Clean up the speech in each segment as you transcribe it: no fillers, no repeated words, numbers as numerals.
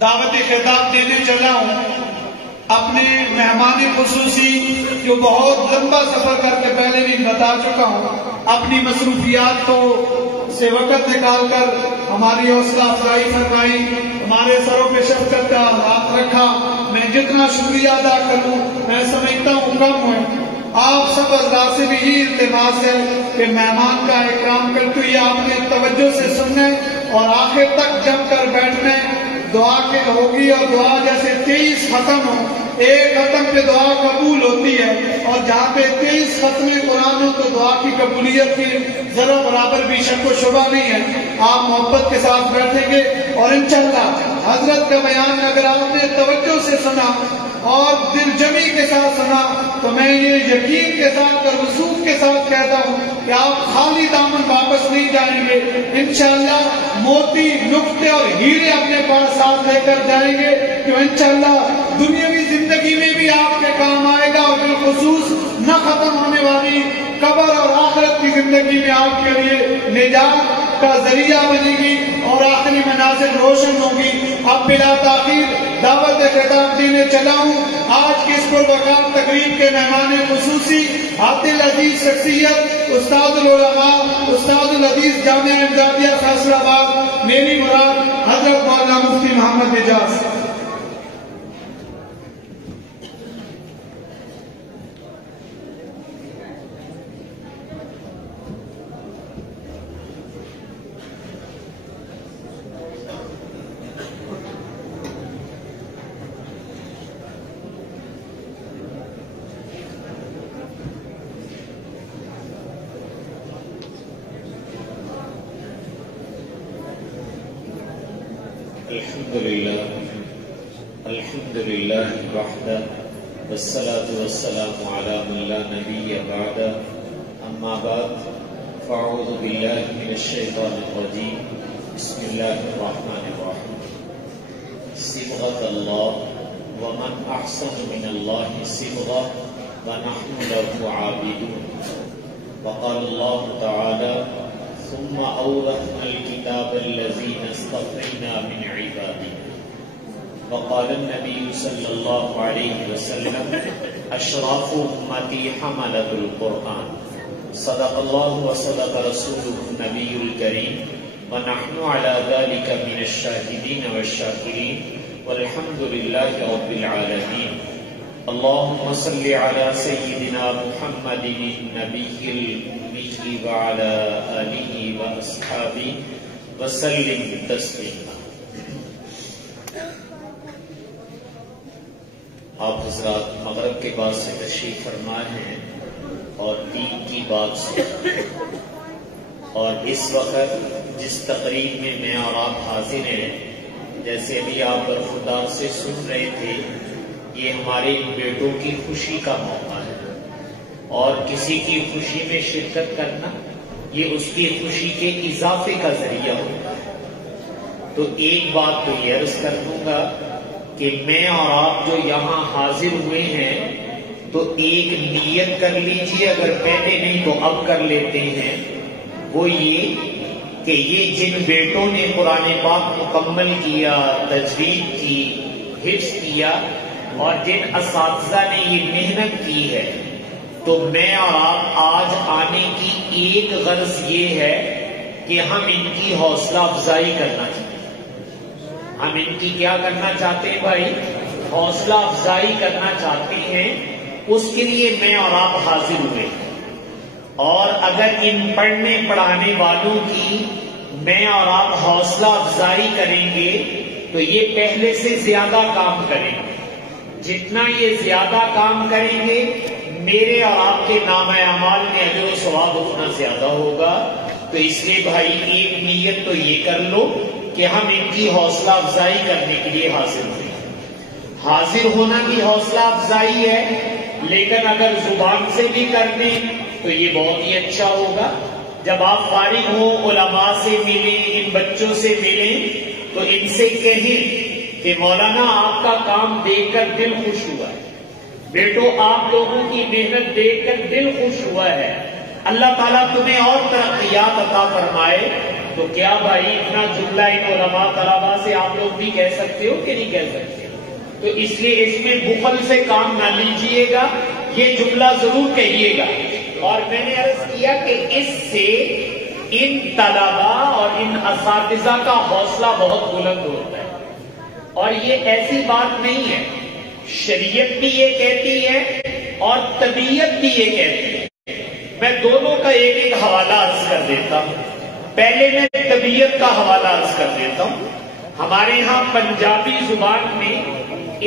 دعوتی خطاب دینے چلا ہوں اپنے مہمان خصوصی جو بہت لمبا سفر کر کے پہلے بھی بتا چکا ہوں، اپنی مصروفیات کو سے وقت نکال کر ہماری حوصلہ افزائی فرمائی، ہمارے سروں پہ شفقت کا ہاتھ رکھا۔ میں جتنا شکریہ ادا کروں میں سمجھتا ہوں کم ہے۔ آپ سب حضرات سے بھی یہ التماس ہے کہ مہمان کا اکرام کرتے ہوئے آپ نے توجہ سے سننا اور آخر تک جم کر بیٹھنا۔ دعا کے ہوگی اور دعا جیسے 23 ختم ہو، ایک ختم پہ دعا قبول ہوتی ہے، اور جہاں پہ 23 ختم قرآن ہو تو دعا کی قبولیت کی ذرا برابر بھی شک و شبہ نہیں ہے۔ آپ محبت کے ساتھ بیٹھیں گے اور انشاءاللہ حضرت کا بیان اگر آپ نے توجہ سے سنا اور دل جمی کے ساتھ سنا تو میں یہ یقین کے ساتھ اور وثوق کے ساتھ کہتا ہوں کہ آپ خالی دامن واپس نہیں جائیں گے، انشاءاللہ موتی نقطے اور ہیرے اپنے پاس ساتھ لے کر جائیں گے، کہ انشاءاللہ دنیاوی زندگی میں بھی آپ کے کام آئے گا، اور بالخصوص نہ ختم ہونے والی قبر اور آخرت کی زندگی میں آپ کے لیے نجات کا ذریعہ بنے گی اور آخری منازل روشن ہوگی۔ اب بلا تاخیر دعوت خطاب دینے چلا ہوں۔ آج کی اس پروقار تقریب کے مہمان خصوصی عادل عزیز شخصیت، استاد العلماء، استاد الحدیث جامعہ امدادیہ فیصل آباد، میری مراد حضرت مولانا مفتی محمد اعجاز۔ الحمد للہ وحدہ والصلاة والسلام علی من لا نبی بعدہ، اما بعد فاعوذ باللہ من الشیطان الرجیم، بسم اللہ الرحمن الرحیم۔ صبغۃ اللہ ومن احسن من اللہ صبغہ ونحن له عابدون، وقال اللہ تعالی ثم أورثنا الكتاب الذين اصطفينا من عبادنا، وقال النبي صلى الله عليه وسلم أشراف أمتي حملة القرآن، صدق الله وصدق رسوله النبي الكريم، ونحن على ذلك من الشاهدين والشاكرين، والحمد لله رب العالمين۔ اللهم صل على سيدنا محمد النبي الأمي وعلى آله وأصحابه وسلم تسليما۔ آپ حضرات مغرب کے بعد سے تشریف فرما ہیں اور دین کی بات سن، اور اس وقت جس تقریب میں میں اور آپ حاضر ہیں، جیسے ابھی آپ برخوردار سے سن رہے تھے، یہ ہمارے بیٹوں کی خوشی کا موقع ہے، اور کسی کی خوشی میں شرکت کرنا یہ اس کی خوشی کے اضافے کا ذریعہ ہوتا ہے۔ تو ایک بات تو یہ عرض کر دوں گا کہ میں اور آپ جو یہاں حاضر ہوئے ہیں تو ایک نیت کر لیجیے، اگر پہلے نہیں تو اب کر لیتے ہیں، وہ یہ کہ یہ جن بیٹوں نے قرآن پاک مکمل کیا، تجوید کی، حفظ کیا، اور جن اساتذہ نے یہ محنت کی ہے، تو میں اور آپ آج آنے کی ایک غرض یہ ہے کہ ہم ان کی حوصلہ افزائی کرنا چاہتے ہیں۔ ہم ان کی کیا کرنا چاہتے ہیں بھائی؟ حوصلہ افزائی کرنا چاہتے ہیں۔ اس کے لیے میں اور آپ حاضر ہوئے، اور اگر ان پڑھنے پڑھانے والوں کی میں اور آپ حوصلہ افزائی کریں گے تو یہ پہلے سے زیادہ کام کریں گے۔ جتنا یہ زیادہ کام کریں گے میرے اور آپ کے نامہ اعمال میں اجر و ثواب اتنا زیادہ ہوگا۔ تو اس لیے بھائی ایک نیت تو یہ کر لو کہ ہم ان کی حوصلہ افزائی کرنے کے لیے حاضر ہوئے۔ حاضر ہونا بھی حوصلہ افزائی ہے، لیکن اگر زبان سے بھی کر دیں تو یہ بہت ہی اچھا ہوگا۔ جب آپ فارغ ہوں علماء سے ملیں، ان بچوں سے ملیں، تو ان سے کہیں کہ مولانا آپ کا کام دیکھ کر دل خوش ہوا ہے، بیٹو آپ لوگوں کی محنت دیکھ کر دل خوش ہوا ہے، اللہ تعالیٰ تمہیں اور ترقیات عطا فرمائے، تو کیا بھائی اتنا جملہ ان علماء طلباء سے آپ لوگ بھی کہہ سکتے ہو کہ نہیں کہہ سکتے؟ تو اس لیے اس میں بخل سے کام نہ لیجئے گا، یہ جملہ ضرور کہیے گا۔ اور میں نے عرض کیا کہ اس سے ان طلباء اور ان اساتذہ کا حوصلہ بہت بلند ہوتا ہے، اور یہ ایسی بات نہیں ہے، شریعت بھی یہ کہتی ہے اور طبیعت بھی یہ کہتی ہے۔ میں دونوں کا ایک ایک حوالہ عرض کر دیتا ہوں۔ پہلے میں طبیعت کا حوالہ عرض کر دیتا ہوں۔ ہمارے ہاں پنجابی زبان میں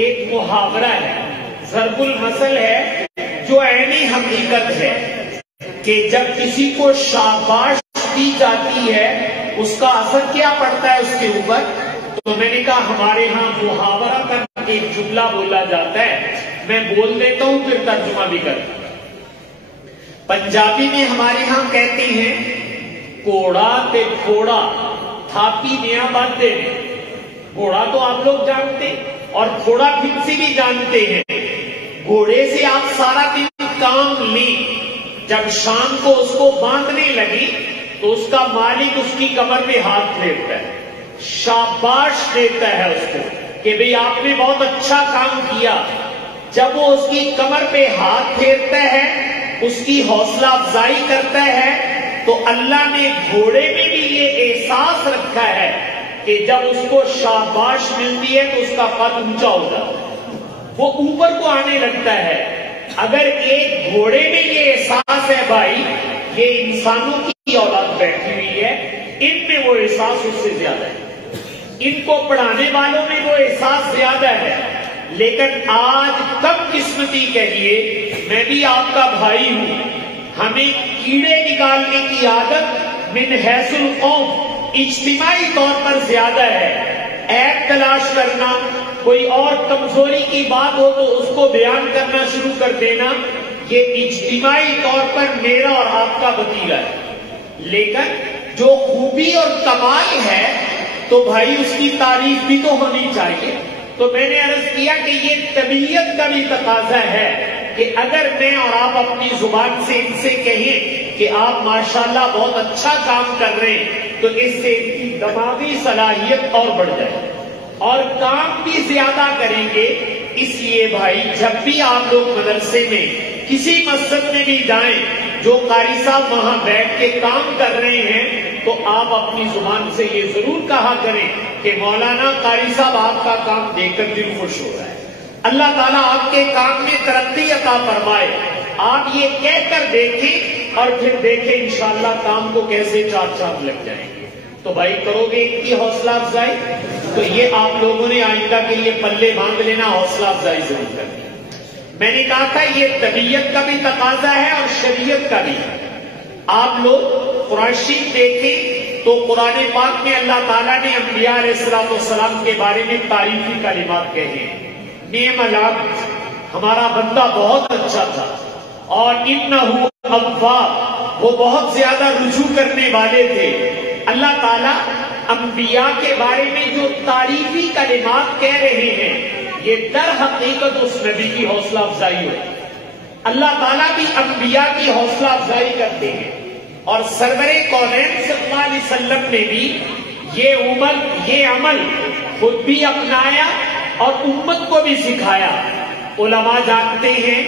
ایک محاورہ ہے، ضرب المثل ہے، جو عینی حقیقت ہے کہ جب کسی کو شاباش دی جاتی ہے اس کا اثر کیا پڑتا ہے اس کے اوپر۔ تو میں نے کہا ہمارے ہاں محاورہ کا ایک جملہ بولا جاتا ہے، میں بول دیتا ہوں پھر ترجمہ بھی کرتا ہوں۔ پنجابی میں ہمارے ہاں کہتے ہیں کوڑا تے پھوڑا تھاپی نیا باندھے۔ گھوڑا تو آپ لوگ جانتے اور پھوڑا پھنسی بھی جانتے ہیں۔ گھوڑے سے آپ سارا دن کام لیں، جب شام کو اس کو باندھنے لگی تو اس کا مالک اس کی کمر پہ ہاتھ پھیرتا ہے، شاباش دیتا ہے اس کو کہ بھئی آپ نے بہت اچھا کام کیا۔ جب وہ اس کی کمر پہ ہاتھ پھیرتا ہے، اس کی حوصلہ افزائی کرتا ہے، تو اللہ نے گھوڑے میں بھی یہ احساس رکھا ہے کہ جب اس کو شاباش ملتی ہے تو اس کا قد اونچا ہو جاتا ہے، وہ اوپر کو آنے لگتا ہے۔ اگر ایک گھوڑے میں یہ احساس ہے بھائی، یہ انسانوں کی اولاد بیٹھی ہوئی ہے، ان میں وہ احساس اس سے زیادہ ہے، ان کو پڑھانے والوں میں وہ احساس زیادہ ہے۔ لیکن آج کم قسمتی کہیے، میں بھی آپ کا بھائی ہوں، ہمیں کیڑے نکالنے کی عادت من حیث القوم اجتماعی طور پر زیادہ ہے۔ عیب تلاش کرنا، کوئی اور کمزوری کی بات ہو تو اس کو بیان کرنا شروع کر دینا، یہ اجتماعی طور پر میرا اور آپ کا وتیرہ ہے۔ لیکن جو خوبی اور کمال ہے تو بھائی اس کی تعریف بھی تو ہونی چاہیے۔ تو میں نے عرض کیا کہ یہ طبیعت کا بھی تقاضا ہے کہ اگر میں اور آپ اپنی زبان سے ان سے کہیں کہ آپ ماشاءاللہ بہت اچھا کام کر رہے ہیں، تو اس سے ان کی دماغی صلاحیت اور بڑھ جائے اور کام بھی زیادہ کریں گے۔ اس لیے بھائی جب بھی آپ لوگ مدرسے میں کسی مسجد میں بھی جائیں، جو قاری صاحب وہاں بیٹھ کے کام کر رہے ہیں، تو آپ اپنی زبان سے یہ ضرور کہا کریں کہ مولانا قاری صاحب آپ کا کام دیکھ کر دل خوش ہو رہا ہے، اللہ تعالیٰ آپ کے کام میں ترقی عطا فرمائے۔ آپ یہ کہہ کر دیکھیں اور پھر دیکھیں انشاءاللہ کام کو کیسے چار چاند لگ جائیں گے۔ تو بھائی کرو گے ان کی حوصلہ افزائی؟ تو یہ آپ لوگوں نے آئندہ کے لیے پلے باندھ لینا، حوصلہ افزائی ضرور کرنی۔ میں نے کہا تھا یہ طبیعت کا بھی تقاضا ہے اور شریعت کا بھی۔ آپ لوگ قرآن شریف دیکھیں تو قرآن پاک میں اللہ تعالیٰ نے انبیاء علیہ السلام کے بارے میں تعریفی کلمات کہے ہیں۔ نعم العبد، ہمارا بندہ بہت اچھا تھا، اور انہ اواب، وہ بہت زیادہ رجوع کرنے والے تھے۔ اللہ تعالیٰ انبیاء کے بارے میں جو تعریفی کلمات کہہ رہے ہیں، یہ در حقیقت اس نبی کی حوصلہ افزائی ہوتی ہے۔ اللہ تعالیٰ بھی انبیاء کی حوصلہ افزائی کرتے ہیں، اور سرور کونین صلی اللہ علیہ وسلم نے بھی یہ عمل خود بھی اپنایا اور امت کو بھی سکھایا۔ علماء جانتے ہیں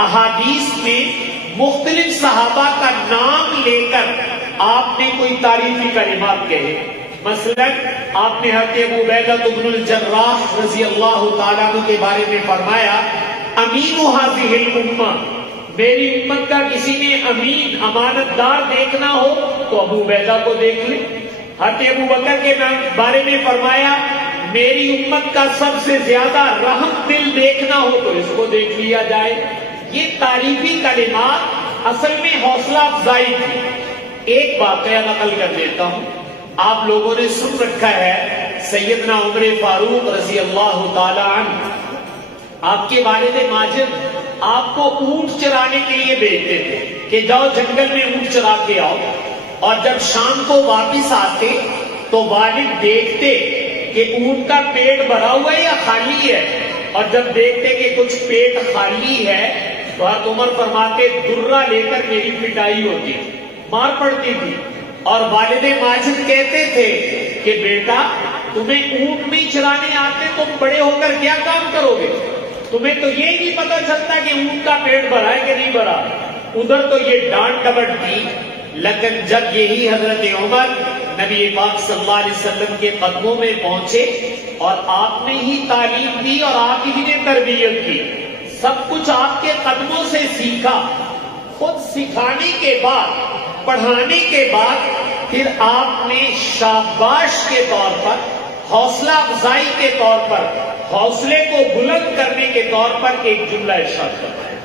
احادیث میں مختلف صحابہ کا نام لے کر آپ نے کوئی تعریفی کلمات کہے۔ مثلا آپ نے حضرت ابو عبیدہ بن الجراح رضی اللہ تعالیٰ عنہ کے بارے میں فرمایا، امین هذه الامہ، میری امت کا کسی نے امین امانت دار دیکھنا ہو تو ابو عبیدہ کو دیکھ لے۔ حضرت ابو بکر کے بارے میں فرمایا، میری امت کا سب سے زیادہ رحم دل دیکھنا ہو تو اس کو دیکھ لیا جائے۔ یہ تعریفی کلمات اصل میں حوصلہ افزائی تھی۔ ایک واقعہ نقل کر دیتا ہوں، آپ لوگوں نے سن رکھا ہے سیدنا عمر فاروق رضی اللہ تعالی عنہ، آپ کے والد ماجد آپ کو اونٹ چرانے کے لیے بھیجتے تھے کہ جاؤ جنگل میں اونٹ چرا کے آؤ، اور جب شام کو واپس آتے تو والد دیکھتے کہ اونٹ کا پیٹ بھرا ہوا ہے یا خالی ہے، اور جب دیکھتے کہ کچھ پیٹ خالی ہے تو حضرت عمر فرماتے درہ لے کر میری پٹائی ہوتی، مار پڑتی تھی، اور والد ماجد کہتے تھے کہ بیٹا تمہیں اونٹ نہیں چلانے آتے، تم بڑے ہو کر کیا کام کرو گے؟ تمہیں تو یہ نہیں پتا چلتا کہ اونٹ کا پیٹ بھرا ہے کہ نہیں بھرا۔ ادھر تو یہ ڈانٹ ڈپٹ تھی، لیکن جب یہی حضرت عمر نبی پاک صلی اللہ علیہ وسلم کے قدموں میں پہنچے اور آپ نے ہی تعلیم دی اور آپ ہی نے تربیت کی، سب کچھ آپ کے قدموں سے سیکھا، خود سکھانے کے بعد پڑھانے کے بعد پھر آپ نے شاباش کے طور پر، حوصلہ افزائی کے طور پر، حوصلے کو بلند کرنے کے طور پر ایک جملہ ارشاد فرمایا۔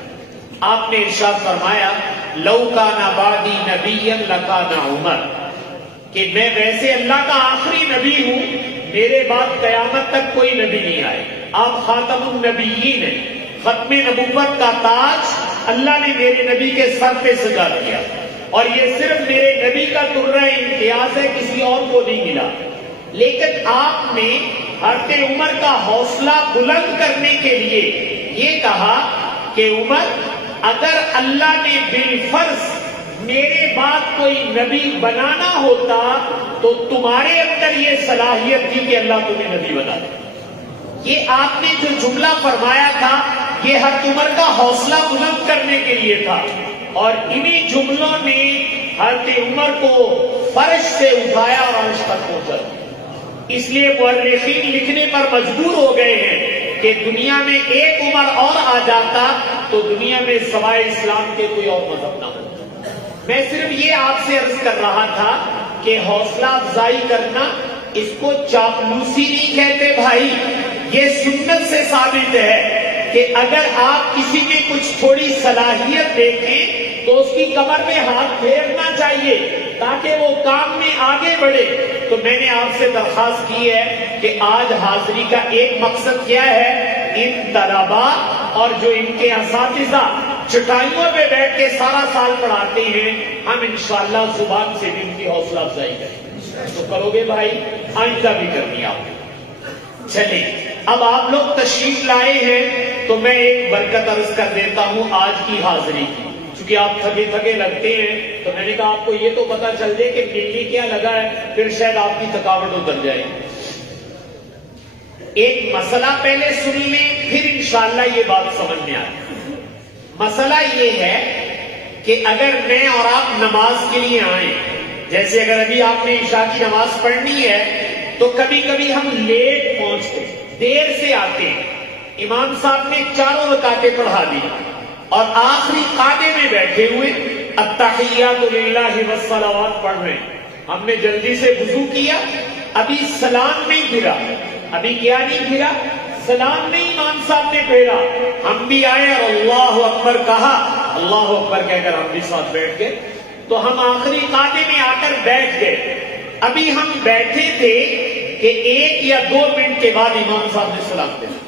آپ نے ارشاد فرمایا لو کان بعدی نبی لکان عمر، کہ میں ویسے اللہ کا آخری نبی ہوں، میرے بعد قیامت تک کوئی نبی نہیں آئے، آپ خاتم النبیین ہیں، ختم نبوت کا تاج اللہ نے میرے نبی کے سر پہ سجا دیا، اور یہ صرف میرے نبی کا درہ امتیاز ہے، کسی اور کو نہیں ملا۔ لیکن آپ نے حضرت عمر کا حوصلہ بلند کرنے کے لیے یہ کہا کہ عمر، اگر اللہ نے بالفرض میرے بعد کوئی نبی بنانا ہوتا تو تمہارے اندر یہ صلاحیت تھی کہ اللہ تمہیں نبی بنا دے۔ یہ آپ نے جو جملہ فرمایا تھا یہ حضرت عمر کا حوصلہ بلند کرنے کے لیے تھا، اور انہی جملوں نے حضرت عمر کو فرش سے اٹھایا اور عرش تک پہنچا دیا۔ اس لیے مورخین لکھنے پر مجبور ہو گئے ہیں کہ دنیا میں ایک عمر اور آ جاتا تو دنیا میں سوائے اسلام کے کوئی اور مذہب نہ ہوتا۔ میں صرف یہ آپ سے عرض کر رہا تھا کہ حوصلہ افزائی کرنا، اس کو چاپلوسی نہیں کہتے بھائی، یہ سنت سے ثابت ہے کہ اگر آپ کسی میں کچھ تھوڑی صلاحیت دیکھیں تو اس کی کمر میں ہاتھ پھیرنا چاہیے تاکہ وہ کام میں آگے بڑھے۔ تو میں نے آپ سے درخواست کی ہے کہ آج حاضری کا ایک مقصد کیا ہے، ان طلباء اور جو ان کے اساتذہ چٹائیوں پہ بیٹھ کے سارا سال پڑھاتے ہیں، ہم انشاءاللہ زبان سے بھی ان کی حوصلہ افزائی کریں۔ تو کرو گے بھائی، آئندہ بھی کرنی آپ۔ چلیں اب آپ لوگ تشریف لائے ہیں تو میں ایک برکت عرض کر دیتا ہوں آج کی حاضری کی، چونکہ آپ تھکے تھکے لگتے ہیں تو میں نے کہا آپ کو یہ تو پتا چل جائے کہ ملنی کیا لگا ہے، پھر شاید آپ کی تھکاوٹ اتر جائے۔ ایک مسئلہ پہلے سن لیں پھر انشاءاللہ یہ بات سمجھ میں آئے۔ مسئلہ یہ ہے کہ اگر میں اور آپ نماز کے لیے آئیں، جیسے اگر ابھی آپ نے عشاء کی نماز پڑھنی ہے تو کبھی کبھی ہم لیٹ پہنچتے، دیر سے آتے ہیں، امام صاحب نے 4 رکعتیں پڑھا دی اور آخری قاعدے میں بیٹھے ہوئے التحیات للہ والصلوات پڑھ رہے ہیں، ہم نے جلدی سے وضو کیا، ابھی سلام نہیں پھرا، ابھی کیا نہیں پھرا، سلام نہیں امام صاحب نے پھیرا، ہم بھی آئے اور اللہ اکبر کہا، اللہ اکبر کہہ کر ہم بھی ساتھ بیٹھ گئے، تو ہم آخری قاعدے میں آ کر بیٹھ گئے۔ ابھی ہم بیٹھے تھے کہ 1 یا 2 منٹ کے بعد امام صاحب نے سلام دیا،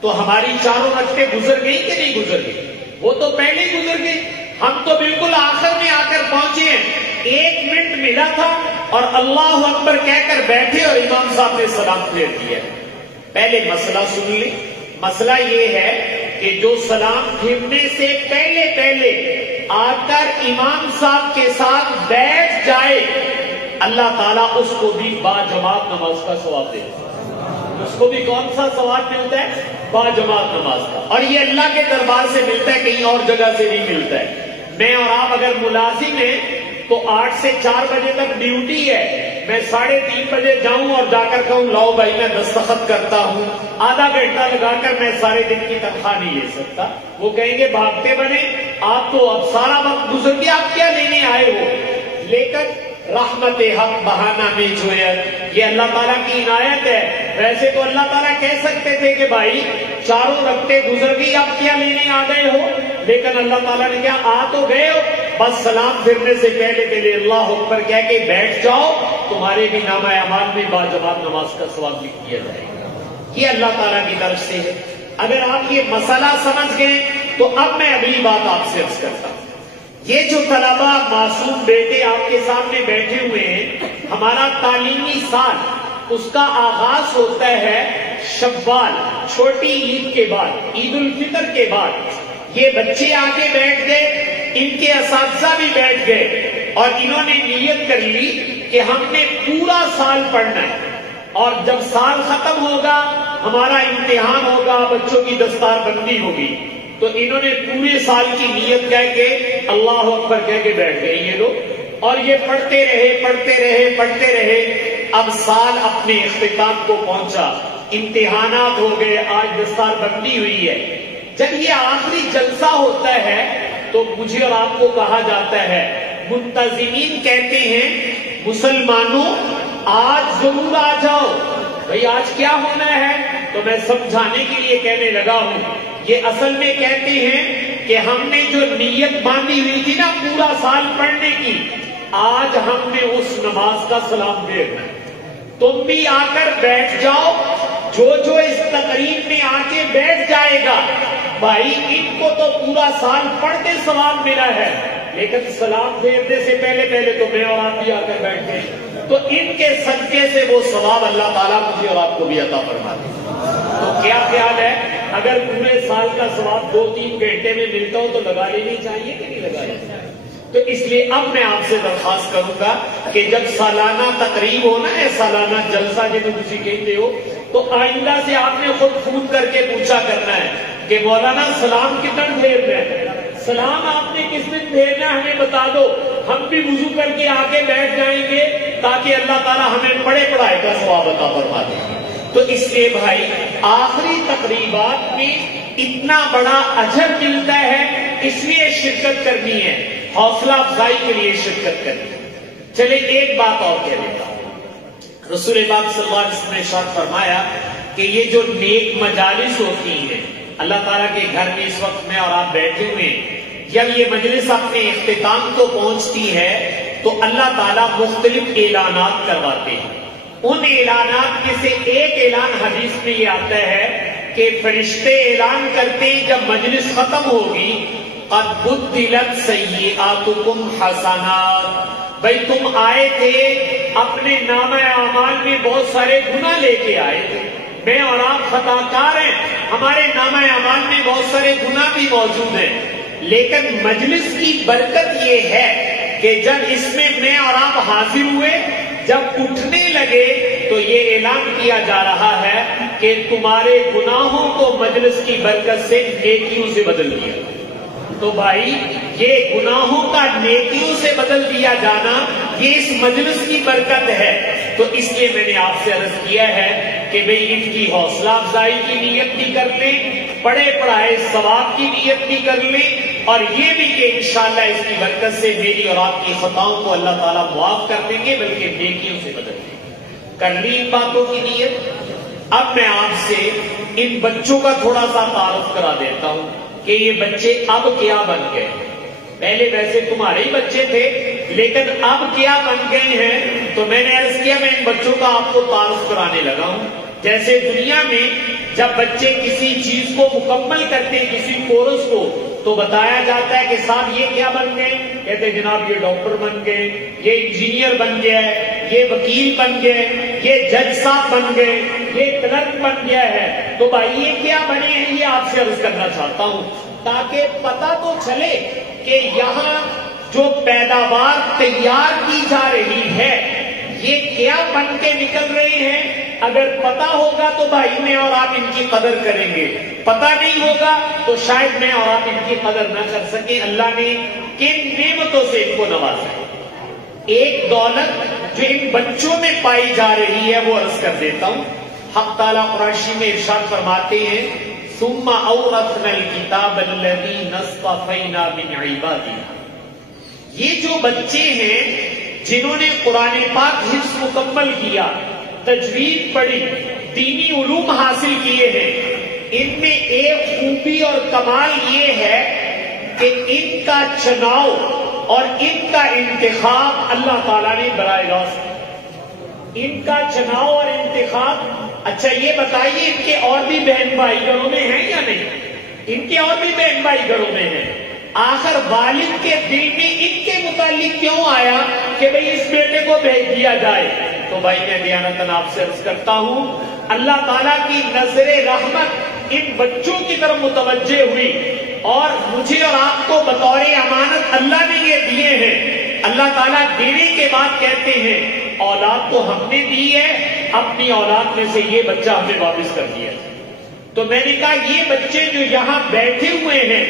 تو ہماری 4 رکعتیں گزر گئی کہ نہیں گزر گئی؟ وہ تو پہلے ہی گزر گئی، ہم تو بالکل آخر میں آ کر پہنچے ہیں، 1 منٹ ملا تھا اور اللہ اکبر کہہ کر بیٹھے اور امام صاحب نے سلام پھیر دیا۔ پہلے مسئلہ سن لیں، مسئلہ یہ ہے کہ جو سلام پھرنے سے پہلے پہلے آ کر امام صاحب کے ساتھ بیٹھ جائے، اللہ تعالیٰ اس کو بھی باجماعت نماز کا ثواب دیتا ہے۔ اس کو بھی کون سا ثواب ملتا ہے؟ باجماعت نماز کا، اور یہ اللہ کے دربار سے ملتا ہے، کہیں اور جگہ سے نہیں ملتا ہے۔ میں اور آپ اگر ملازم ہیں تو 8 سے 4 بجے تک ڈیوٹی ہے، میں 3:30 بجے جاؤں اور جا کر کہوں لاؤ بھائی میں دستخط کرتا ہوں، آدھا گھنٹہ لگا کر میں سارے دن کی تنخواہ نہیں لے سکتا۔ وہ کہیں گے بھاگتے بنے، آپ تو اب سارا وقت گزر گیا، آپ کیا لینے آئے ہو؟ لیکن رحمت حق بہانہ میں جو ہے یہ اللہ تعالیٰ کی عنایت ہے۔ ویسے تو اللہ تعالیٰ کہہ سکتے تھے کہ بھائی 4 رکعتیں گزر گئی، آپ کیا لینے آ گئے ہو، لیکن اللہ تعالیٰ نے کہا آ تو گئے ہو، بس سلام پھرنے سے پہلے پہلے اللہ اکبر کہہ کے بیٹھ جاؤ، تمہارے بھی نامہ اعمال میں باجماعت نماز کا ثواب لکھ دیا جائے گا۔ یہ اللہ تعالیٰ کی طرف سے ہے۔ اگر آپ یہ مسئلہ سمجھ گئے تو اب میں اگلی بات آپ سے عرض کرتا ہوں۔ یہ جو طلباء معصوم بیٹے آپ کے سامنے بیٹھے ہوئے ہیں، ہمارا تعلیمی سال اس کا آغاز ہوتا ہے شوال، چھوٹی عید کے بعد، عید الفطر کے بعد۔ یہ بچے آگے بیٹھ گئے، ان کے اساتذہ بھی بیٹھ گئے، اور انہوں نے نیت کر لی کہ ہم نے پورا سال پڑھنا ہے، اور جب سال ختم ہوگا ہمارا امتحان ہوگا، بچوں کی دستار بندی ہوگی، تو انہوں نے پورے سال کی نیت کہہ کے اللہ اکبر کہہ کے بیٹھ گئے یہ لوگ، اور یہ پڑھتے رہے۔ اب سال اپنے اختتام کو پہنچا، امتحانات ہو گئے، آج دستار بندی ہوئی ہے۔ جب یہ آخری جلسہ ہوتا ہے تو مجھے اور آپ کو کہا جاتا ہے، منتظمین کہتے ہیں مسلمانوں آج ضرور آ جاؤ، بھئی آج کیا ہونا ہے؟ تو میں سمجھانے کے لیے کہنے لگا ہوں، یہ اصل میں کہتے ہیں کہ ہم نے جو نیت باندھی ہوئی تھی نا پورا سال پڑھنے کی، آج ہم نے اس نماز کا سلام دینا ہے۔ تم بھی آ کر بیٹھ جاؤ، جو اس تقریب میں آ کے بیٹھ جائے گا، بھائی ان کو تو پورا سال پڑھتے ثواب ملا ہے، لیکن سلام پھیرنے سے پہلے تو میں اور آپ بھی آ کر بیٹھ گئے، تو ان کے صدقے سے وہ ثواب اللہ تعالیٰ مجھے اور آپ کو بھی عطا فرما دے۔ تو کیا خیال ہے، اگر پورے سال کا ثواب 2-3 گھنٹے میں ملتا ہو تو لگا لینی چاہیے کہ نہیں لگا لینی چاہیے؟ تو اس لیے اب میں آپ سے درخواست کروں گا کہ جب سالانہ تقریب ہونا ہے، سالانہ جلسہ جنہیں تسی کہتے ہو، تو آئندہ سے آپ نے خود فون کر کے پوچھا کرنا ہے کہ مولانا سلام کتنا پھیرنا ہے، سلام آپ نے کس دن پھیرنا ہے ہمیں بتا دو، ہم بھی وضو کر کے آگے بیٹھ جائیں گے تاکہ اللہ تعالیٰ ہمیں پڑھے پڑھائے کا ثواب عطا فرما دے۔ تو اس لیے بھائی آخری تقریبات میں اتنا بڑا اجر ملتا ہے، اس لیے شرکت کرنی ہے، حوصلہ افزائی کے لیے شرکت کرنی ہے۔ چلے ایک بات اور کہہ دیتا ہوں، رسول پاک صلی اللہ علیہ وسلم نے ارشاد فرمایا کہ یہ جو نیک مجالس ہوتی ہیں، اللہ تعالیٰ کے گھر میں اس وقت میں اور آپ بیٹھے ہوئے ہیں، جب یہ مجلس اپنے اختتام کو پہنچتی ہے تو اللہ تعالیٰ مختلف اعلانات کرواتے ہیں۔ ان اعلانات میں سے ایک اعلان حدیث میں یہ آتا ہے کہ فرشتے اعلان کرتے ہیں جب مجلس ختم ہوگی، قد بدلت سیئاتکم حسنات، بھائی تم آئے تھے اپنے نامہ اعمال میں بہت سارے گناہ لے کے آئے تھے، میں اور آپ خطا کار ہیں، ہمارے نامہ اعمال میں بہت سارے گناہ بھی موجود ہیں، لیکن مجلس کی برکت یہ ہے کہ جب اس میں اور آپ حاضر ہوئے، جب اٹھنے لگے تو یہ اعلان کیا جا رہا ہے کہ تمہارے گناہوں کو مجلس کی برکت سے نیکیوں سے بدل دیا۔ تو بھائی یہ گناہوں کا نیکیوں سے بدل دیا جانا یہ اس مجلس کی برکت ہے۔ تو اس لیے میں نے آپ سے عرض کیا ہے کہ بھئی ان کی حوصلہ افزائی کی نیت بھی کر لیں، پڑھے پڑھائے ثواب کی نیت بھی کر لیں، اور یہ بھی کہ انشاءاللہ اس کی برکت سے میری اور آپ کی خطاؤں کو اللہ تعالیٰ معاف کر دیں گے، بلکہ نیکیوں سے بدل دیں گے۔ کر لی ان باتوں کی نیت۔ اب میں آپ سے ان بچوں کا تھوڑا سا تعارف کرا دیتا ہوں کہ یہ بچے اب کیا بن گئے۔ پہلے ویسے تمہارے ہی بچے تھے، لیکن اب کیا بن گئے ہیں، تو میں نے عرض کیا میں ان بچوں کا آپ کو تعارف کرانے لگا ہوں۔ جیسے دنیا میں جب بچے کسی چیز کو مکمل کرتے ہیں، کسی کورس کو، تو بتایا جاتا ہے کہ صاحب یہ کیا بن گئے، کہتے ہیں جناب یہ ڈاکٹر بن گئے، یہ انجینئر بن گیا ہے، یہ وکیل بن گئے، یہ جج صاحب بن گئے، یہ کلرک بن گیا ہے۔ تو بھائی یہ کیا بنے ہیں، یہ آپ سے عرض کرنا چاہتا ہوں تاکہ پتہ تو چلے کہ یہاں جو پیداوار تیار کی جا رہی ہے یہ کیا بن کے نکل رہے ہیں۔ اگر پتہ ہوگا تو بھائی میں اور آپ ان کی قدر کریں گے، پتہ نہیں ہوگا تو شاید میں اور آپ ان کی قدر نہ کر سکیں۔ اللہ نے کن نعمتوں سے ان کو نوازا ہے۔ ایک دولت جو ان بچوں میں پائی جا رہی ہے وہ عرض کر دیتا ہوں۔ حق تعالیٰ قرآن میں ارشاد فرماتے ہیں ثم اورثنا الکتاب الذین اصطفینا من عبادنا، یہ جو بچے ہیں جنہوں نے قرآن پاک حفظ مکمل کیا، تجوید پڑھی، دینی علوم حاصل کیے ہیں، ان میں ایک خوبی اور کمال یہ ہے کہ ان کا چناؤ اور ان کا انتخاب اللہ تعالیٰ نے براہ راست، ان کا چناؤ اور انتخاب۔ اچھا یہ بتائیے ان کے اور بھی بہن بھائی گھروں میں ہیں یا نہیں؟ ان کے اور بھی بہن بھائی گھروں میں ہیں۔ آخر والد کے دل میں ان کے متعلق کیوں آیا کہ بھئی اس بیٹے کو بھیج دیا جائے؟ تو بھائی میں دیانتاً آپ سے عرض کرتا ہوں اللہ تعالیٰ کی نظر رحمت ان بچوں کی طرف متوجہ ہوئی، اور مجھے اور آپ کو بطور امانت اللہ نے یہ دیے ہیں اللہ تعالیٰ دینے کے بعد کہتے ہیں اولاد تو ہم نے دی ہے، اپنی اولاد میں سے یہ بچہ ہمیں واپس کر دیا۔ تو میں نے کہا یہ بچے جو یہاں بیٹھے ہوئے ہیں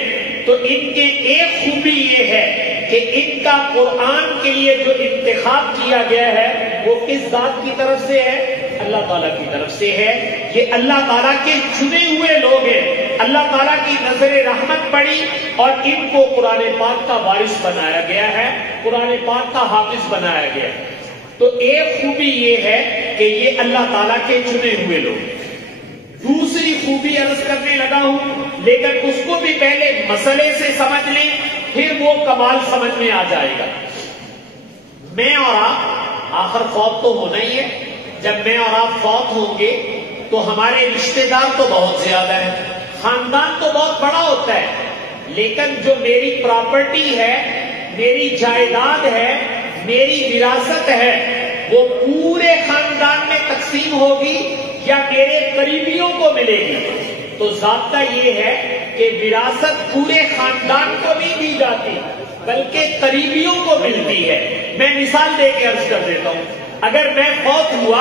تو ان کے ایک خوبی یہ ہے کہ ان کا قرآن کے لیے جو انتخاب کیا گیا ہے وہ کس ذات کی طرف سے ہے؟ اللہ تعالیٰ کی طرف سے ہے۔ یہ اللہ تعالیٰ کے چنے ہوئے لوگ ہیں، اللہ تعالیٰ کی نظر رحمت پڑی اور ان کو قرآن پاک کا وارث بنایا گیا ہے، قرآن پاک کا حافظ بنایا گیا ہے۔ تو ایک خوبی یہ ہے کہ یہ اللہ تعالیٰ کے چنے ہوئے لوگ ہیں۔ دوسری خوبی عرض کرنے لگا ہوں، لیکن اس کو بھی پہلے مسئلے سے سمجھ لیں، پھر وہ کمال سمجھ میں آ جائے گا۔ میں اور آپ آخر فوت تو ہونا ہی ہے۔ جب میں اور آپ فوت ہوں گے تو ہمارے رشتے دار تو بہت زیادہ ہیں، خاندان تو بہت بڑا ہوتا ہے، لیکن جو میری پراپرٹی ہے، میری جائیداد ہے، میری وراثت ہے، وہ پورے خاندان میں تقسیم ہوگی یا میرے قریبیوں کو ملے گی؟ تو ضابطہ یہ ہے کہ وراثت پورے خاندان کو نہیں دی جاتی بلکہ قریبیوں کو ملتی ہے۔ میں مثال دے کے عرض کر دیتا ہوں، اگر میں فوت ہوا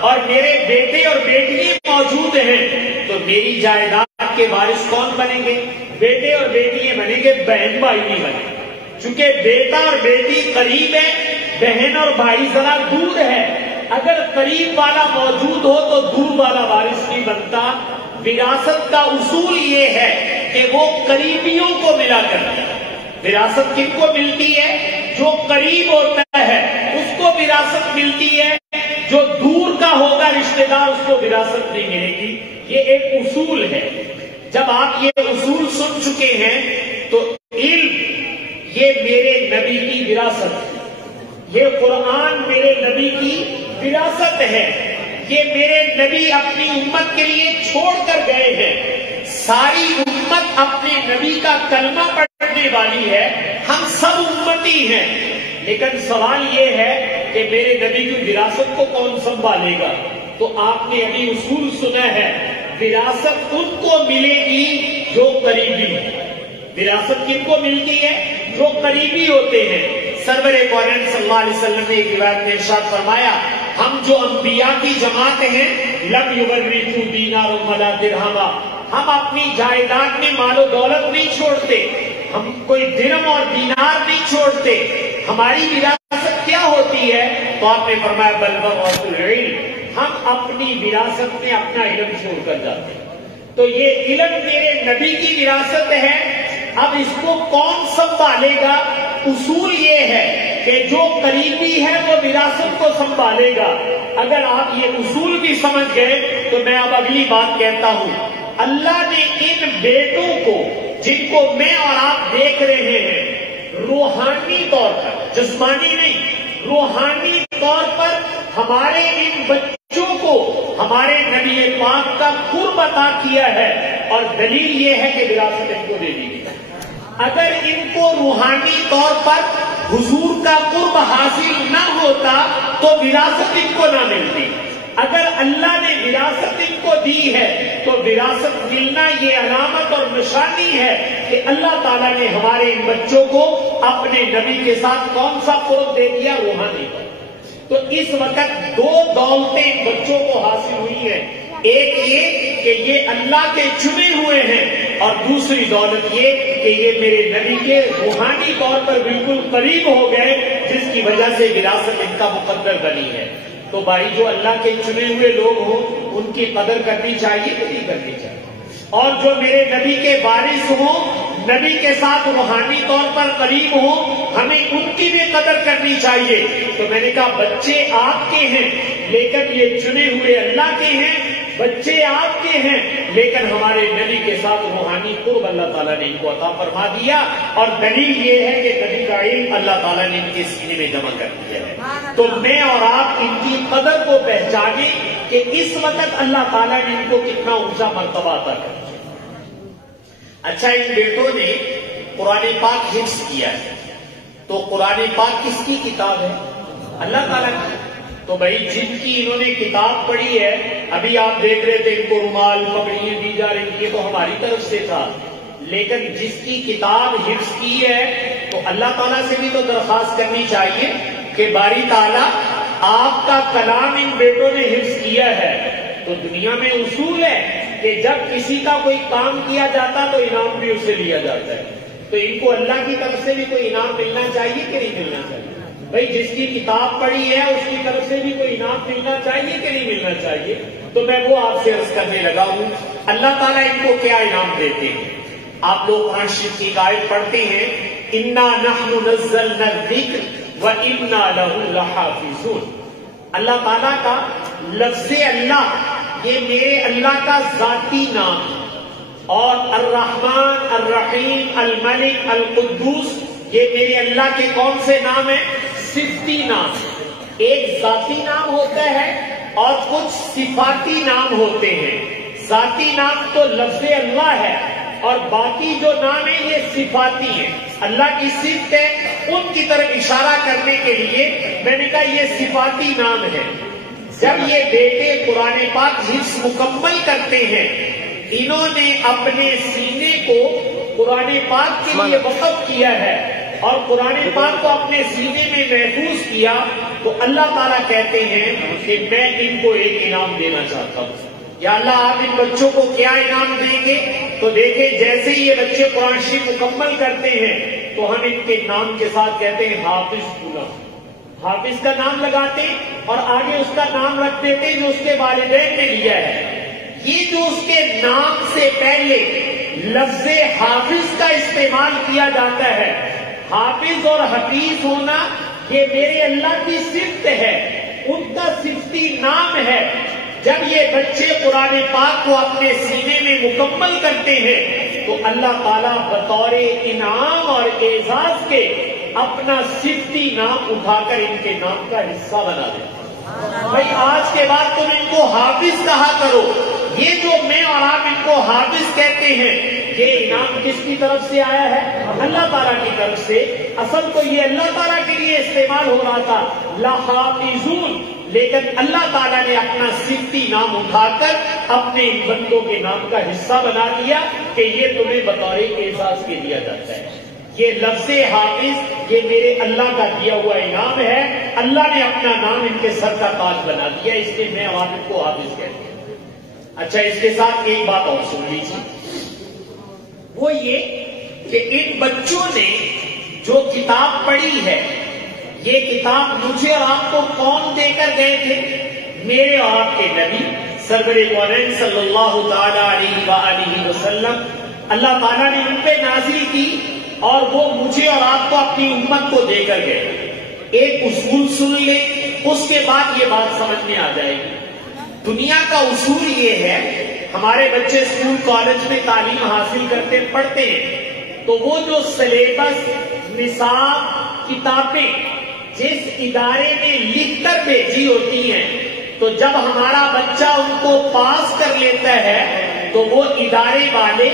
اور میرے بیٹے اور بیٹیاں موجود ہیں تو میری جائیداد کے وارث کون بنیں گے؟ بیٹے اور بیٹیاں بنیں گے، بہن بھائی نہیں بنیں گے۔ چونکہ بیٹا اور بیٹی قریب ہے، بہن اور بھائی ذرا دور ہے۔ اگر قریب والا موجود ہو تو دور والا وارث نہیں بنتا۔ وراثت کا اصول یہ ہے کہ وہ قریبیوں کو ملا کرتی ہے۔ وراثت کن کو ملتی ہے؟ جو قریب ہوتا ہے اس کو وراثت ملتی ہے، جو دور کا ہوگا رشتہ دار اس کو وراثت نہیں ملے گی۔ یہ ایک اصول ہے۔ جب آپ یہ اصول سن چکے ہیں تو علم یہ میرے نبی کی وراثت ہے، یہ قرآن میرے نبی کی وراثت ہے، یہ میرے نبی اپنی امت کے لیے چھوڑ کر گئے ہیں۔ ساری امت اپنے نبی کا کلمہ پڑھنے والی ہے، ہم سب امتی ہیں، لیکن سوال یہ ہے کہ میرے نبی کی وراثت کو کون سنبھالے گا؟ تو آپ نے ابھی اصول سنا ہے، وراثت ان کو ملے گی جو قریبی ہے۔ وراثت کن کو ملتی ہے؟ جو قریبی ہوتے ہیں۔ سرور کونین صلی اللہ علیہ وسلم نے ایک روایت میں ارشاد فرمایا، ہم جو انبیاء کی جماعت ہیں، لم یورثوا دینارا ولا درہما، ہم اپنی جائیداد میں مال و دولت نہیں چھوڑتے، ہم کوئی درہم اور دینار نہیں چھوڑتے۔ ہماری وراثت کیا ہوتی ہے؟ تو آپ نے فرمایا بل ورثۃ العلم، ہم اپنی وراثت میں اپنا علم چھوڑ کر جاتے ہیں۔ تو یہ علم میرے نبی کی وراثت ہے، اب اس کو کون سنبھالے گا؟ اصول یہ ہے کہ جو قریبی ہے وہ وراثت کو سنبھالے گا۔ اگر آپ یہ اصول بھی سمجھ گئے تو میں اب اگلی بات کہتا ہوں۔ اللہ نے ان بیٹوں کو جن کو میں اور آپ دیکھ رہے ہیں روحانی طور پر، جسمانی نہیں، روحانی طور پر ہمارے ان بچوں کو ہمارے نبی پاک کا قرب عطا کیا ہے، اور دلیل یہ ہے کہ وراثت ان کو دے دی گئی۔ اگر ان کو روحانی طور پر حضور کا قرب حاصل نہ ہوتا تو وراثت ان کو نہ ملتی۔ اگر اللہ نے وراثت ان کو دی ہے تو وراثت ملنا یہ علامت اور نشانی ہے کہ اللہ تعالیٰ نے ہمارے ان بچوں کو اپنے نبی کے ساتھ کون سا قرب دے دیا؟ روحانی۔ تو اس وقت دو دولتیں ان بچوں کو حاصل ہوئی ہیں، ایک یہ کہ یہ اللہ کے چنے ہوئے ہیں، اور دوسری دولت یہ کہ یہ میرے نبی کے روحانی طور پر بالکل قریب ہو گئے، جس کی وجہ سے وراثت ان کا مقدر بنی ہے۔ تو بھائی جو اللہ کے چنے ہوئے لوگ ہوں ان کی قدر کرنی چاہیے کہ نہیں کرنی چاہیے؟ اور جو میرے نبی کے وارث ہوں، نبی کے ساتھ روحانی طور پر قریب ہوں، ہمیں ان کی بھی قدر کرنی چاہیے۔ تو میں نے کہا بچے آپ کے ہیں لیکن یہ چنے ہوئے اللہ کے ہیں، بچے آپ کے ہیں لیکن ہمارے نبی کے ساتھ روحانی قرب اللہ تعالیٰ نے ان کو عطا فرما دیا، اور دلیل یہ ہے کہ نبی کا علم اللہ تعالیٰ نے ان کے سینے میں جمع کر دیا ہے۔ تو میں اور آپ ان کی قدر کو پہچانیں کہ اس وقت اللہ تعالیٰ نے ان کو کتنا اونچا مرتبہ عطا کر دیا۔ اچھا، ان بیٹوں نے قرآن پاک حفظ کیا ہے، تو قرآن پاک کس کی کتاب ہے؟ اللہ تعالیٰ کی۔ تو بھائی جن کی انہوں نے کتاب پڑھی ہے، ابھی آپ دیکھ رہے تھے ان کو رومال پگڑیاں دی جا رہی تھی، تو ہماری طرف سے تھا، لیکن جس کی کتاب حفظ کی ہے تو اللہ تعالیٰ سے بھی تو درخواست کرنی چاہیے کہ باری تعالیٰ آپ کا کلام ان بیٹوں نے حفظ کیا ہے. تو دنیا میں اصول ہے کہ جب کسی کا کوئی کام کیا جاتا تو انعام بھی اسے لیا جاتا ہے. تو ان کو اللہ کی طرف سے بھی کوئی انعام ملنا چاہیے کہ نہیں ملنا چاہیے؟ بھائی جس کی کتاب پڑھی ہے اس کی طرف سے بھی کوئی انعام ملنا چاہیے کہ نہیں ملنا چاہیے؟ تو میں وہ آپ سے عرض کرنے لگا ہوں اللہ تعالیٰ ان کو کیا انعام دیتے ہیں. آپ لوگ قرآن شریف کی آیت پڑھتے ہیں انا نحن نزلنا الذکر وَإِنَّا لَهُ لَحَافِظُونَ. اللہ تعالیٰ کا لفظ اللہ یہ میرے اللہ کا ذاتی نام اور الرحمن الرحیم الملک القدوس یہ میرے اللہ کے کون سے نام ہیں؟ صفتی نام. ایک ذاتی نام ہوتا ہے اور کچھ صفاتی نام ہوتے ہیں. ذاتی نام تو لفظ اللہ ہے اور باقی جو نام ہیں یہ صفاتی ہیں. اللہ کی صفت ہے ان کی طرف اشارہ کرنے کے لیے میں نے کہا یہ صفاتی نام ہے. جب یہ بیٹے قرآن پاک حفظ مکمل کرتے ہیں انہوں نے اپنے سینے کو قرآن پاک کے لیے وقف کیا ہے اور قرآن پاک کو اپنے سینے میں محفوظ کیا تو اللہ تعالیٰ کہتے ہیں کہ میں ان کو ایک انعام دینا چاہتا ہوں. یا اللہ آپ ان بچوں کو کیا انعام دیں گے؟ تو دیکھیں جیسے ہی یہ بچے قرآن شریف مکمل کرتے ہیں تو ہم ان کے نام کے ساتھ کہتے ہیں حافظ پورا. حافظ کا نام لگاتے اور آگے اس کا نام رکھ دیتے جو اس کے والدین نے لیا ہے. یہ جو اس کے نام سے پہلے لفظ حافظ کا استعمال کیا جاتا ہے حافظ اور حفیظ ہونا یہ میرے اللہ کی صفت ہے ان کا صفتی نام ہے. جب یہ بچے قرآن پاک کو اپنے سینے میں مکمل کرتے ہیں تو اللہ تعالیٰ بطور انعام اور اعزاز کے اپنا صفتی نام اٹھا کر ان کے نام کا حصہ بنا دیتا. بھائی آج کے بعد تم ان کو حافظ کہا کرو. یہ جو میں اور آپ ان کو حافظ کہتے ہیں یہ انعام کس کی طرف سے آیا ہے؟ اللہ تعالیٰ کی طرف سے. اصل تو یہ اللہ تعالیٰ کے لیے استعمال ہو رہا تھا لحافظون، لیکن اللہ تعالیٰ نے اپنا صفتی نام اٹھا کر اپنے ان بندوں کے نام کا حصہ بنا دیا کہ یہ تمہیں بطور اعزاز کے دیا جاتا ہے. یہ لفظ حافظ یہ میرے اللہ کا دیا ہوا انعام ہے. اللہ نے اپنا نام ان کے سر کا تاج بنا دیا اس لیے میں آپ ان کو حافظ کہتے ہیں. اچھا اس کے ساتھ ایک بات اور سن لیجیے وہ یہ کہ ان بچوں نے جو کتاب پڑھی ہے یہ کتاب مجھے اور آپ کو کون دے کر گئے تھے؟ میرے اور آپ کے نبی سرور کونین صلی اللہ تعالی علیہ وآلہ وسلم. اللہ تعالیٰ نے ان پہ نازل کی اور وہ مجھے اور آپ کو اپنی امت کو دے کر گئے. ایک اصول سن لیں اس کے بعد یہ بات سمجھ میں آ جائے گی. دنیا کا اصول یہ ہے ہمارے بچے اسکول کالج میں تعلیم حاصل کرتے پڑھتے ہیں تو وہ جو سلیبس نصاب کتابیں جس ادارے میں لکھ کر بھیجی ہوتی ہیں تو جب ہمارا بچہ ان کو پاس کر لیتا ہے تو وہ ادارے والے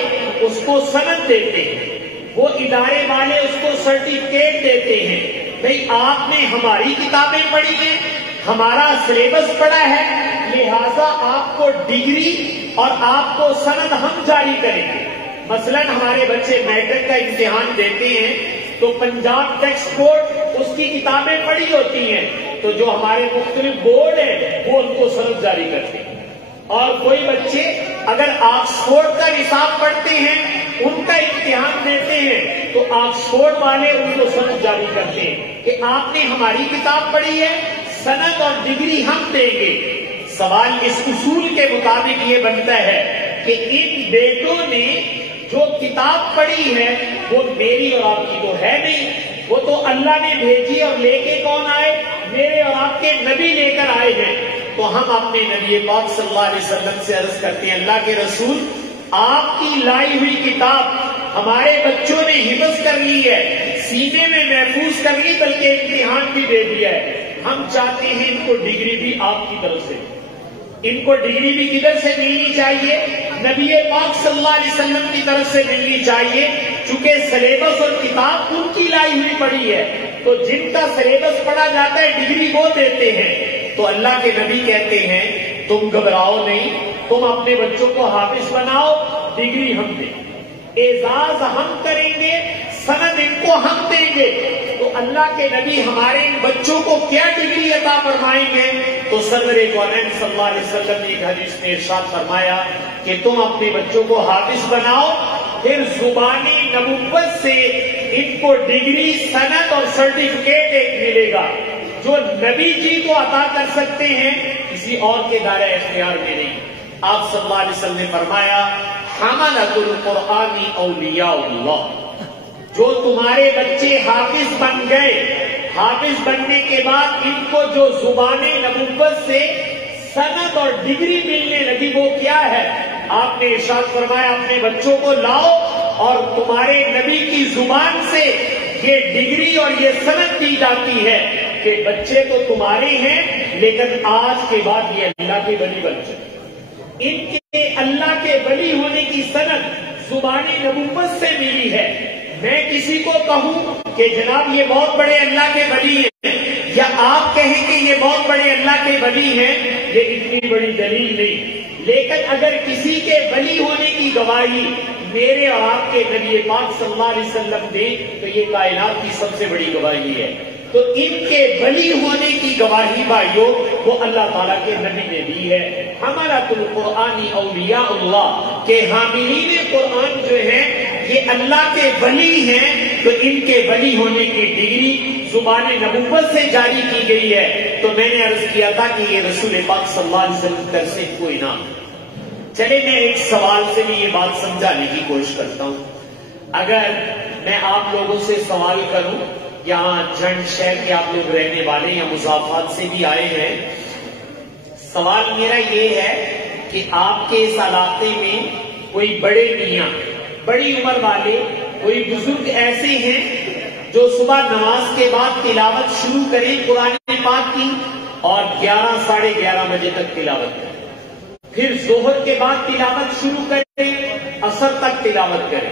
اس کو سند دیتے ہیں، وہ ادارے والے اس کو سرٹیفکیٹ دیتے ہیں. بھئی آپ نے ہماری کتابیں پڑھی ہیں ہمارا سلیبس پڑھا ہے لہذا آپ کو ڈگری اور آپ کو سند ہم جاری کریں گے. مثلا ہمارے بچے میٹرک کا امتحان دیتے ہیں تو پنجاب ٹیکسٹ بورڈ اس کی کتابیں پڑھی ہوتی ہیں تو جو ہمارے مختلف بورڈ ہیں وہ ان کو سند جاری کرتے ہیں. اور کوئی بچے اگر آکسفورڈ کا نصاب پڑھتے ہیں ان کا امتحان دیتے ہیں تو آکسفورڈ والے ان کو سند جاری کرتے ہیں کہ آپ نے ہماری کتاب پڑھی ہے سند اور ڈگری ہم دیں گے. سوال اس اصول کے مطابق یہ بنتا ہے کہ ان بیٹوں نے جو کتاب پڑھی ہے وہ میری اور آپ کی تو ہے نہیں، وہ تو اللہ نے بھیجی اور لے کے کون آئے؟ میرے اور آپ کے نبی لے کر آئے ہیں. تو ہم اپنے نبی پاک صلی اللہ علیہ وسلم سے عرض کرتے ہیں اللہ کے رسول آپ کی لائی ہوئی کتاب ہمارے بچوں نے حفظ کر لی ہے سینے میں محفوظ کر لی بلکہ امتحان بھی دے دیا ہے. ہم چاہتے ہیں ان کو ڈگری بھی آپ کی طرف سے، ان کو ڈگری بھی کدھر سے ملنی چاہیے؟ نبی پاک صلی اللہ علیہ وسلم کی طرف سے ملنی چاہیے چونکہ سلیبس اور کتاب ان کی لائی ہوئی پڑھی ہے تو جن کا سلیبس پڑھا جاتا ہے ڈگری وہ دیتے ہیں. تو اللہ کے نبی کہتے ہیں تم گھبراؤ نہیں، تم اپنے بچوں کو حافظ بناؤ ڈگری ہم دیں، اعزاز ہم کریں گے، سند ان کو ہم دیں گے، تو اللہ کے نبی ہمارے ان بچوں کو کیا ڈگری عطا فرمائیں گے؟ تو سرور کونین صلی اللہ علیہ وسلم نے ایک حدیث میں ارشاد فرمایا کہ تم اپنے بچوں کو حافظ بناؤ، پھر زبانی نبوت سے ان کو ڈگری، سند اور سرٹیفکیٹ ایک ملے گا جو نبی جی کو عطا کر سکتے ہیں، کسی اور کے دائرہ اختیار میں نہیں۔ آپ صلی اللہ علیہ وسلم نے فرمایا حملۃ القرآن اولیاء اللہ، جو تمہارے بچے حافظ بن گئے، حافظ بننے کے بعد ان کو جو زبان نبوت سے سند اور ڈگری ملنے لگی وہ کیا ہے؟ آپ نے ارشاد فرمایا اپنے بچوں کو لاؤ اور تمہارے نبی کی زبان سے یہ ڈگری اور یہ سند دی جاتی ہے کہ بچے تو تمہارے ہیں لیکن آج کے بعد یہ اللہ کے ولی بن چکے۔ ان کے اللہ کے ولی ہونے کی سند زبانی نبوت سے ملی ہے۔ میں کسی کو کہوں کہ جناب یہ بہت بڑے اللہ کے ولی ہیں، یا آپ کہیں کہ یہ بہت بڑے اللہ کے ولی ہیں، یہ اتنی بڑی دلیل نہیں، لیکن اگر کسی کے ولی ہونے کی گواہی میرے اور آپ کے نبی پاک صلی اللہ علیہ وسلم دے تو یہ کائنات کی سب سے بڑی گواہی ہے۔ تو ان کے ولی ہونے کی گواہی بھائیو وہ اللہ تعالیٰ کے نبی نے دی ہے۔ حملۃ القرآن اولیاء اللہ کے حاملین قرآن جو ہیں یہ اللہ کے ولی ہیں، تو ان کے ولی ہونے کی ڈگری زبان نبوت سے جاری کی گئی ہے۔ تو میں نے عرض کیا تھا کہ یہ رسول پاک صلی اللہ علیہ وسلم کی طرف سے کوئی انعام۔ چلے میں ایک سوال سے بھی یہ بات سمجھانے کی کوشش کرتا ہوں۔ اگر میں آپ لوگوں سے سوال کروں، یہاں جھنڈ شہر کے آپ لوگ رہنے والے یا مضافات سے بھی آئے ہیں، سوال میرا یہ ہے کہ آپ کے اس علاقے میں کوئی بڑے میاں، بڑی عمر والے کوئی بزرگ ایسے ہیں جو صبح نماز کے بعد تلاوت شروع کریں قرآن پاک کی اور 11 ساڑھے 11 بجے تک تلاوت کریں، پھر ظہر کے بعد تلاوت شروع کریں، عصر تک تلاوت کریں،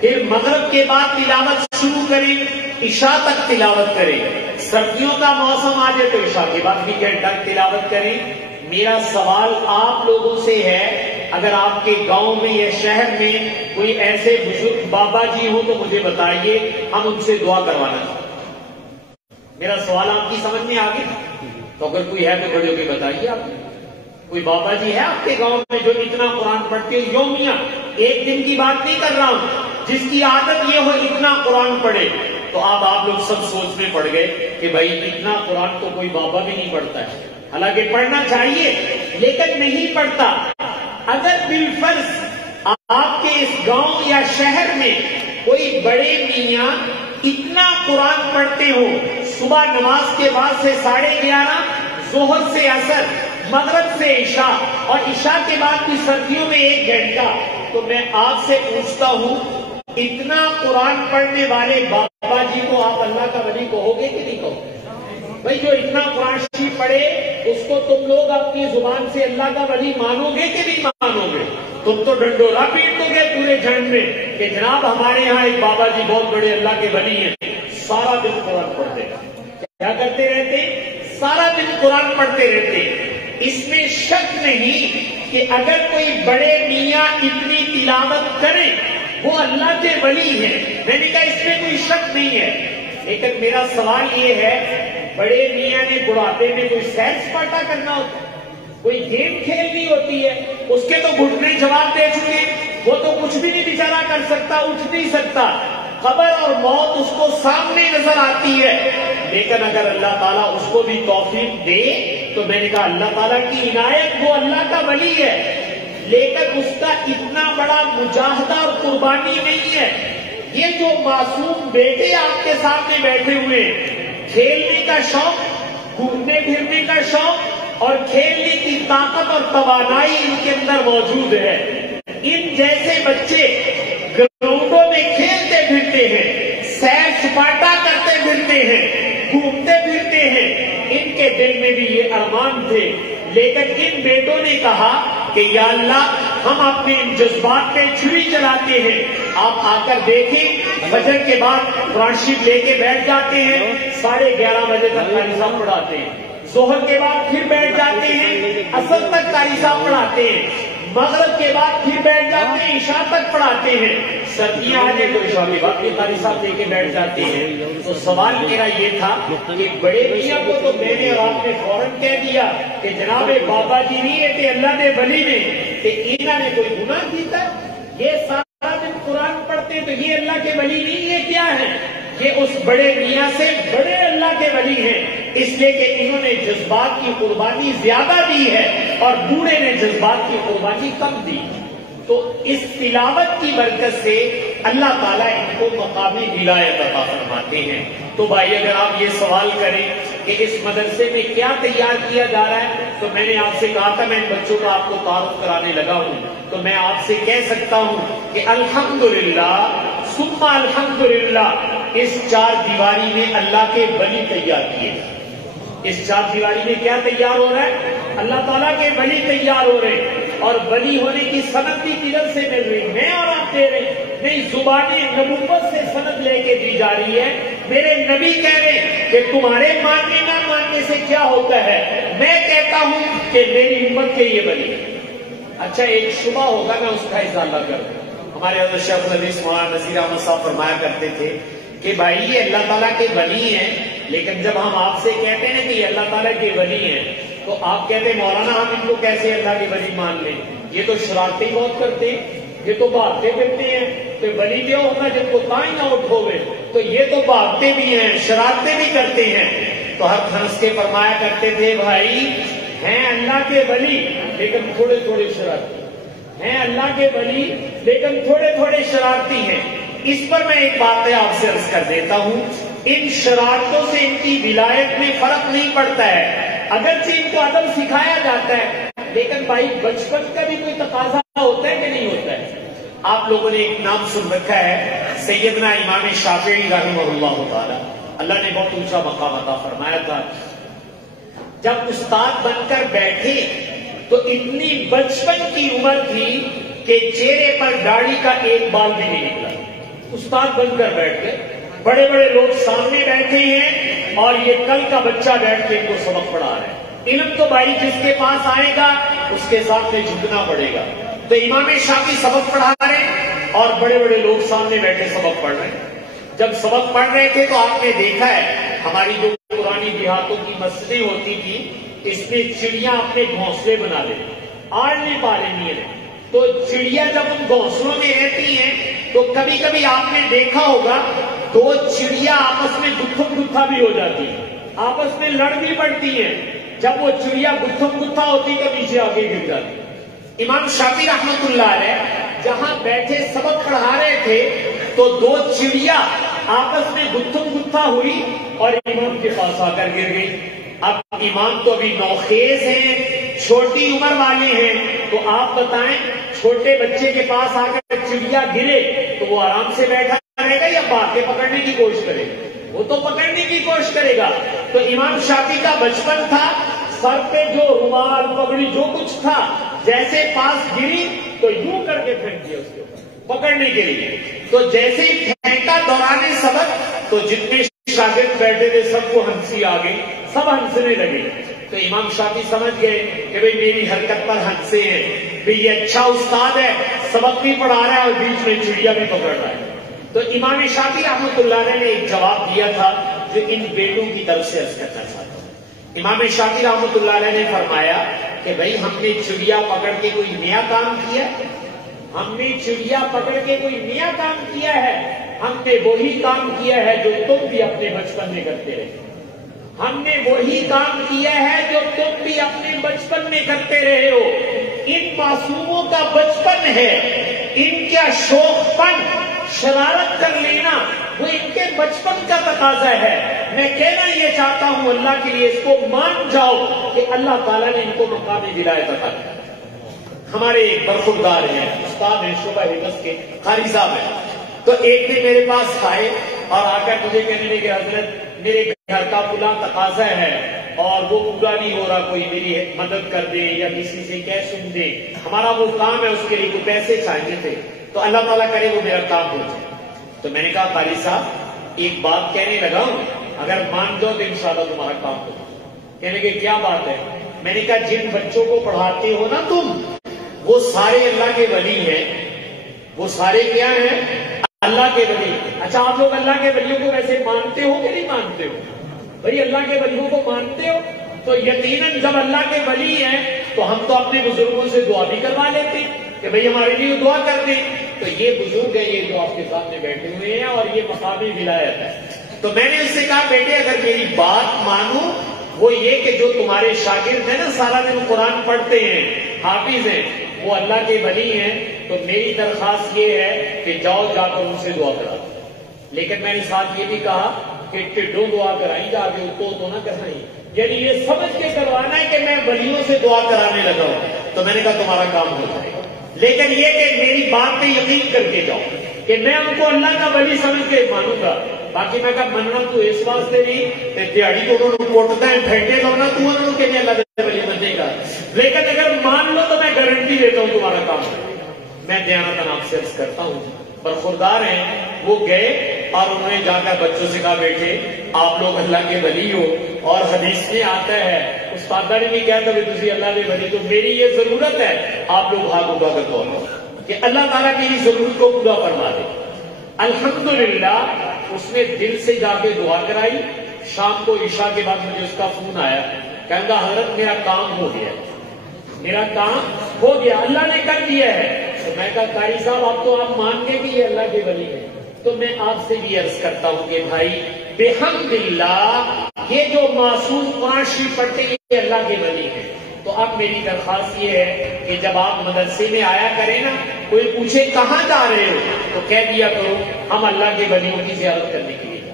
پھر مغرب کے بعد تلاوت شروع کریں، عشاء تک تلاوت کریں، سردیوں کا موسم آ جائے تو عشاء کے بعد بھی گھنٹہ تلاوت کریں؟ میرا سوال آپ لوگوں سے ہے، اگر آپ کے گاؤں میں یا شہر میں کوئی ایسے بزرگ بابا جی ہوں تو مجھے بتائیے، ہم ان سے دعا کروانا چاہتے۔ میرا سوال آپ کی سمجھ میں آ گیا؟ تو اگر کوئی ہے تو کھڑے ہو کے بتائیے، آپ کوئی بابا جی ہے آپ کے گاؤں میں جو اتنا قرآن پڑھتے ہو، یومیہ، ایک دن کی بات نہیں کر رہا ہوں، جس کی عادت یہ ہو اتنا قرآن پڑھے؟ تو آپ لوگ سب سوچ میں پڑ گئے کہ بھائی اتنا قرآن تو کوئی بابا بھی نہیں پڑھتا ہے، حالانکہ پڑھنا چاہیے لیکن نہیں پڑھتا۔ اگر بالفرض آپ کے اس گاؤں یا شہر میں کوئی بڑے میاں اتنا قرآن پڑھتے ہو، صبح نماز کے بعد سے 11:30، ظہر سے عصر، مغرب سے عشاء اور عشاء کے بعد بھی سردیوں میں 1 گھنٹہ، تو میں آپ سے پوچھتا ہوں اتنا قرآن پڑھنے والے بابا جی کو آپ اللہ کا ولی کہو گے کہ نہیں کہو گے؟ بھائی جو اتنا قرآن شریف پڑھے اس کو تم لوگ اپنی زبان سے اللہ کا ولی مانو گے کہ نہیں مانو گے؟ تم تو ڈنڈورا پیٹ دو گے پورے جھنڈ میں کہ جناب ہمارے یہاں ایک بابا جی بہت بڑے اللہ کے ولی ہیں، سارا دن قرآن پڑھتے، کیا کرتے رہتے؟ سارا دن قرآن پڑھتے رہتے۔ اس میں شک نہیں کہ اگر کوئی بڑے میاں اتنی تلاوت کرے وہ اللہ کے ولی ہیں، میں نے کہا اس میں کوئی شک نہیں ہے، لیکن میرا سوال یہ ہے بڑے میاں نے بڑھاپے میں کوئی سیر سپاٹا کرنا ہوتا ہے، کوئی گیم کھیلنی ہوتی ہے، اس کے تو گھٹنے جواب دے چکے، وہ تو کچھ بھی نہیں بیچارہ کر سکتا، اٹھ نہیں سکتا، قبر اور موت اس کو سامنے نظر آتی ہے، لیکن اگر اللہ تعالیٰ اس کو بھی توفیق دے تو میں نے کہا اللہ تعالیٰ کی عنایت، وہ اللہ کا ولی ہے، لیکن اس کا اتنا بڑا مجاہدہ اور قربانی نہیں ہے۔ یہ جو معصوم بیٹے آپ کے سامنے بیٹھے ہوئے، کھیلنے کا شوق، گھومنے پھرنے کا شوق اور کھیلنے کی طاقت اور توانائی ان کے اندر موجود ہے، ان جیسے بچے گراؤنڈوں میں کھیلتے پھرتے ہیں، سیر سپاٹا کرتے پھرتے ہیں، گھومتے پھرتے ہیں، ان کے دل میں بھی یہ ارمان تھے، لیکن ان بیٹوں نے کہا کہ یا اللہ ہم اپنے ان جذبات پہ چھری چلاتے ہیں، آپ آ کر دیکھیں فجر کے بعد قرآن شریف لے کے بیٹھ جاتے ہیں، 11:30 بجے تک قاری صاحب پڑھاتے ہیں، ظہر کے بعد پھر بیٹھ جاتے ہیں، عصر تک قاری صاحب پڑھاتے ہیں، مغرب کے بعد پھر بیٹھ جاتے ہیں، عشاء تک پڑھاتے ہیں، سردیاں آ جائیں تو عشاء کے بعد بھی قاری صاحب لے کے بیٹھ جاتے ہیں۔ تو سوال میرا یہ تھا کہ بڑے میاں کو تو میں نے اور آپ نے فوراً کہہ دیا کہ جناب بابا جی نہیں ہے اللہ نے ولی نے کہ انہوں نے کوئی گناہ کیتا، یہ سارا دن قرآن پڑھتے ہیں تو یہ اللہ کے ولی نہیں، یہ کیا ہے؟ یہ اس بڑے میاں سے بڑے اللہ کے ولی ہیں، اس لیے کہ انہوں نے جذبات کی قربانی زیادہ دی ہے اور بوڑھے نے جذبات کی قربانی کم دی۔ تو اس تلاوت کی برکت سے اللہ تعالیٰ ان کو مقامی ولایت عطا فرماتے ہیں۔ تو بھائی اگر آپ یہ سوال کریں کہ اس مدرسے میں کیا تیار کیا جا رہا ہے، تو میں نے آپ سے کہا تھا میں ان بچوں کا آپ کو تعارف کرانے لگا ہوں، تو میں آپ سے کہہ سکتا ہوں کہ الحمدللہ ثم الحمدللہ اس چار دیواری میں اللہ کے ولی تیار کیے۔ اس چار دیواری میں کیا تیار ہو رہا ہے؟ اللہ تعالیٰ کے ولی تیار ہو رہے ہیں، اور ولی ہونے کی سند بھی کدھر سے مل رہی؟ میں اور آپ دے رہے نہیں، زبانی نبوت سے سند لے کے دی جا رہی ہے۔ میرے نبی کہہ رہے ہیں کہ تمہارے ماننے نہ ماننے سے کیا ہوتا ہے، میں کہتا ہوں کہ میری امت کے یہ ولی۔ اچھا ایک شبہ ہوگا، میں اس کا ازالہ کروں۔ ہمارے حضرت شیخ الحدیث مولانا نذیر احمد صاحب فرمایا کرتے تھے کہ بھائی یہ اللہ تعالیٰ کے ولی ہیں، لیکن جب ہم آپ سے کہتے ہیں کہ یہ اللہ تعالیٰ کے ولی ہیں تو آپ کہتے ہیں مولانا ہم ان کو کیسے اللہ کے ولی مان لیں، یہ تو شرارتیں بہت کرتے ہیں، یہ تو بھاگتے پھرتے ہیں، تو ولی کیا ہوگا جب کو تائیں نہ اٹھو گے؟ تو یہ تو بھاگتے بھی ہیں، شرارتیں بھی کرتے ہیں۔ تو ہر ہنس کے فرمایا کرتے تھے بھائی ہیں اللہ کے ولی لیکن تھوڑے تھوڑے شرارتی ہیں، اللہ کے ولی لیکن تھوڑے تھوڑے شرارتی ہیں۔ اس پر میں ایک بات آپ سے عرض کر دیتا ہوں، ان شرارتوں سے ان کی ولایت میں فرق نہیں پڑتا ہے، اگرچہ ان کو ادب سکھایا جاتا ہے، لیکن بھائی بچپن کا بھی کوئی تقاضا ہوتا ہے کہ نہیں ہوتا ہے؟ آپ لوگوں نے ایک نام سن رکھا ہے سیدنا امام شافعی رحمہ اللہ تعالی، اللہ نے بہت اونچا مقام عطا فرمایا تھا۔ جب استاد بن کر بیٹھے تو اتنی بچپن کی عمر تھی کہ چہرے پر داڑھی کا ایک بال بھی نہیں نکلا۔ استاد بن کر بیٹھ گئے، بڑے بڑے لوگ سامنے بیٹھے ہیں اور یہ کل کا بچہ بیٹھ کے ان کو سبق پڑھا رہا ہے۔ علم تو بھائی جس کے پاس آئے گا اس کے سامنے جھکنا پڑے گا۔ تو امام شافعی سبق پڑھا رہے ہیں اور بڑے بڑے لوگ سامنے بیٹھے سبق پڑھ رہے ہیں۔ جب سبق پڑھ رہے تھے تو آپ نے دیکھا ہے ہماری جو پرانی دیہاتوں کی مسجدیں ہوتی تھی اس میں چڑیاں اپنے گھونسلے بنا لیتی، آڑنے پالے نہیں رہے۔ تو چڑیا جب ان گھونسلوں میں رہتی ہیں تو کبھی کبھی آپ نے دیکھا ہوگا دو چڑیا آپس میں گتھم گتھا بھی ہو جاتی ہیں، آپس میں لڑ بھی پڑتی ہیں۔ جب وہ چڑیا گتھم گتھا ہوتی تو نیچے آگے گر جاتی۔ امام شافعی رحمۃ اللہ علیہ جہاں بیٹھے سبق پڑھا رہے تھے تو دو چڑیا آپس میں گتھم گتھا ہوئی اور امام کے پاس آ کر گر گئی۔ اب امام تو ابھی نوخیز ہیں، چھوٹی عمر والے ہیں، تو آپ بتائیں چھوٹے بچے کے پاس آ کر چڑیا گرے تو وہ آرام سے بیٹھا رہے گا یا بھاگ کے پکڑنے کی کوشش کرے گا؟ وہ تو پکڑنے کی کوشش کرے گا۔ تو امام شافعی کا بچپن تھا، سر پہ جو رومال پگڑی جو کچھ تھا، جیسے پاس گری تو یوں کر کے پھینک دیا اس کے اوپر پکڑنے کے لیے۔ تو جیسے ہی پھینکا دوران سبق تو جتنے شاگرد بیٹھے تھے سب کو ہنسی آ گئی، سب ہنسنے لگے۔ تو امام شافعی سمجھ گئے کہ بھئی میری حرکت پر ہنسے ہیں، بھئی یہ اچھا استاد ہے، سبق بھی پڑھا رہا ہے اور بیچ میں چڑیا بھی پکڑ رہا ہے۔ تو امام شافعی رحمۃ اللہ علیہ نے ایک جواب دیا تھا جو ان بیٹوں کی طرف سے عرض کرنا چاہتا ہوں۔ امام شافعی رحمۃ اللہ علیہ نے فرمایا کہ بھئی ہم نے چڑیا پکڑ کے کوئی نیا کام کیا، ہم نے چڑیا پکڑ کے کوئی نیا کام کیا ہے، ہم نے وہی کام کیا ہے جو تم بھی اپنے بچپن میں کرتے رہے، ہم نے وہی کام کیا ہے جو تم بھی اپنے بچپن میں کرتے رہے ہو۔ ان معصوموں کا بچپن ہے، ان کا شوق پن شرارت کر لینا وہ ان کے بچپن کا تقاضا ہے۔ میں کہنا یہ چاہتا ہوں اللہ کے لیے اس کو مان جاؤ کہ اللہ تعالیٰ نے ان کو مقامی ولایت عطا کی۔ ہمارے ایک برخوردار ہیں، استاد ہیں شعبہ حفظ کے، قاری صاحب ہیں۔ تو ایک دن میرے پاس آئے اور آ کر مجھے کہنے لگے حضرت میرے گھر کا فلاں تقاضا ہے اور وہ پورا نہیں ہو رہا، کوئی میری مدد کر دے یا کسی سے کہہ سن دے، ہمارا وہ کام ہے، اس کے لیے کوئی پیسے چاہیے تھے، تو اللہ تعالیٰ کرے وہ میرا کام ہو جائے۔ تو میں نے کہا قاری صاحب ایک بات کہنے لگا ہوں، اگر مان جاؤ تو انشاءاللہ تمہارا کام ہوگا۔ کہنے کہ کیا بات ہے؟ میں نے کہا جن بچوں کو پڑھاتے ہو نا تم، وہ سارے اللہ کے ولی ہیں. وہ سارے کیا ہیں؟ اللہ کے ولی. اچھا آپ لوگ اللہ کے ولیوں کو ویسے مانتے ہو کہ نہیں مانتے ہو؟ بھائی اللہ کے ولیوں کو مانتے ہو تو یقیناً جب اللہ کے ولی ہیں تو ہم تو اپنے بزرگوں سے دعا بھی کروا لیتے کہ بھئی ہمارے لیے دعا کر دیں. تو یہ بزرگ ہیں یہ جو آپ کے سامنے بیٹھے ہوئے ہیں اور یہ مقامی ولایت ہے. تو میں نے اس سے کہا بیٹے اگر میری بات مانو وہ یہ کہ جو تمہارے شاگرد ہیں نا سارا دن قرآن پڑھتے ہیں حافظ ہیں وہ اللہ کے ولی ہیں تو میری درخواست یہ ہے کہ جاؤ جا کر ان سے دعا کرا. لیکن میں نے ساتھ یہ بھی کہا کہ ٹڈوں دعا کرائی جا کے تو نہ کرائیں. یعنی یہ سمجھ کے کروانا ہے کہ میں ولیوں سے دعا کرانے لگا ہوں. تو میں نے کہا تمہارا کام ہو جائے گا لیکن یہ کہ میری بات پہ یقین کر کے جاؤ کہ میں ان کو اللہ کا ولی سمجھ کے مانوں گا. باقی میں کہا مننا تو اس واسطے نہیں کہ دیہڑی تو انہوں نے کوٹتا ہے پھینکے گا نہ تو انہوں کہ میں اللہ کا ولی بنے گا. لیکن اگر مان لو تو میں گارنٹی دیتا ہوں تمہارا کام ہے. میں دیانتاً آپ سے عرض کرتا ہوں برخوردار ہیں. وہ گئے اور انہوں نے جا کر بچوں سے کہا بیٹے آپ لوگ اللہ کے ولی ہو اور حدیث میں آتا ہے استاد نے بھی کہا کہ تجھے اللہ کے ولی تو میری یہ ضرورت ہے آپ لوگ ہاتھ اٹھا کر دعا کہ اللہ تعالیٰ میری ضرورت کو پورا فرما دے. الحمدللہ اس نے دل سے جا کے دعا کرائی. شام کو عشاء کے بعد مجھے اس کا فون آیا کہا حضرت میرا کام ہو گیا میرا کام ہو گیا اللہ نے کر دیا ہے. تو میں کہا قاری صاحب آپ تو آپ مان گے کہ یہ اللہ کے ولی ہے. تو میں آپ سے بھی عرض کرتا ہوں کہ بھائی بحمدللہ یہ جو معصوم قرآن شریف پڑھتے ہیں یہ اللہ کے ولی ہیں. تو اب میری درخواست یہ ہے کہ جب آپ مدرسے میں آیا کریں نا کوئی پوچھے کہاں جا رہے ہو تو کہہ دیا کرو ہم اللہ کے ولیوں کی زیارت کرنے کے لیے.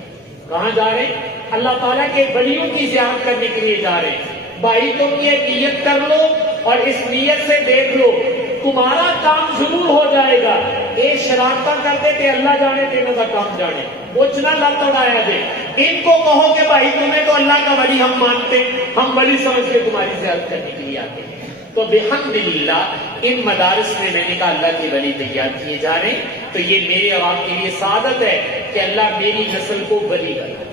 کہاں جا رہے ہیں؟ اللہ تعالیٰ کے ولیوں کی زیارت کرنے کے لیے جا رہے ہیں. بھائی تم یہ نیت کر لو اور اس نیت سے دیکھ لو تمہارا کام ضرور ہو جائے گا. ایک شرارتہ کرتے کہ اللہ جانے دینے کا کام جانے پوچھنا لت اڑایا دے. ان کو کہو کہ بھائی تمہیں تو اللہ کا ولی ہم مانتے ہم ولی سمجھ کے تمہاری زیارت کرنے کے لیے آتے ہیں. تو بحمدللہ ان مدارس میں نے کہا اللہ کے ولی تیار کیے جا رہے ہیں. تو یہ میرے اور آپ کے لیے سعادت ہے کہ اللہ میری نسل کو ولی بنا.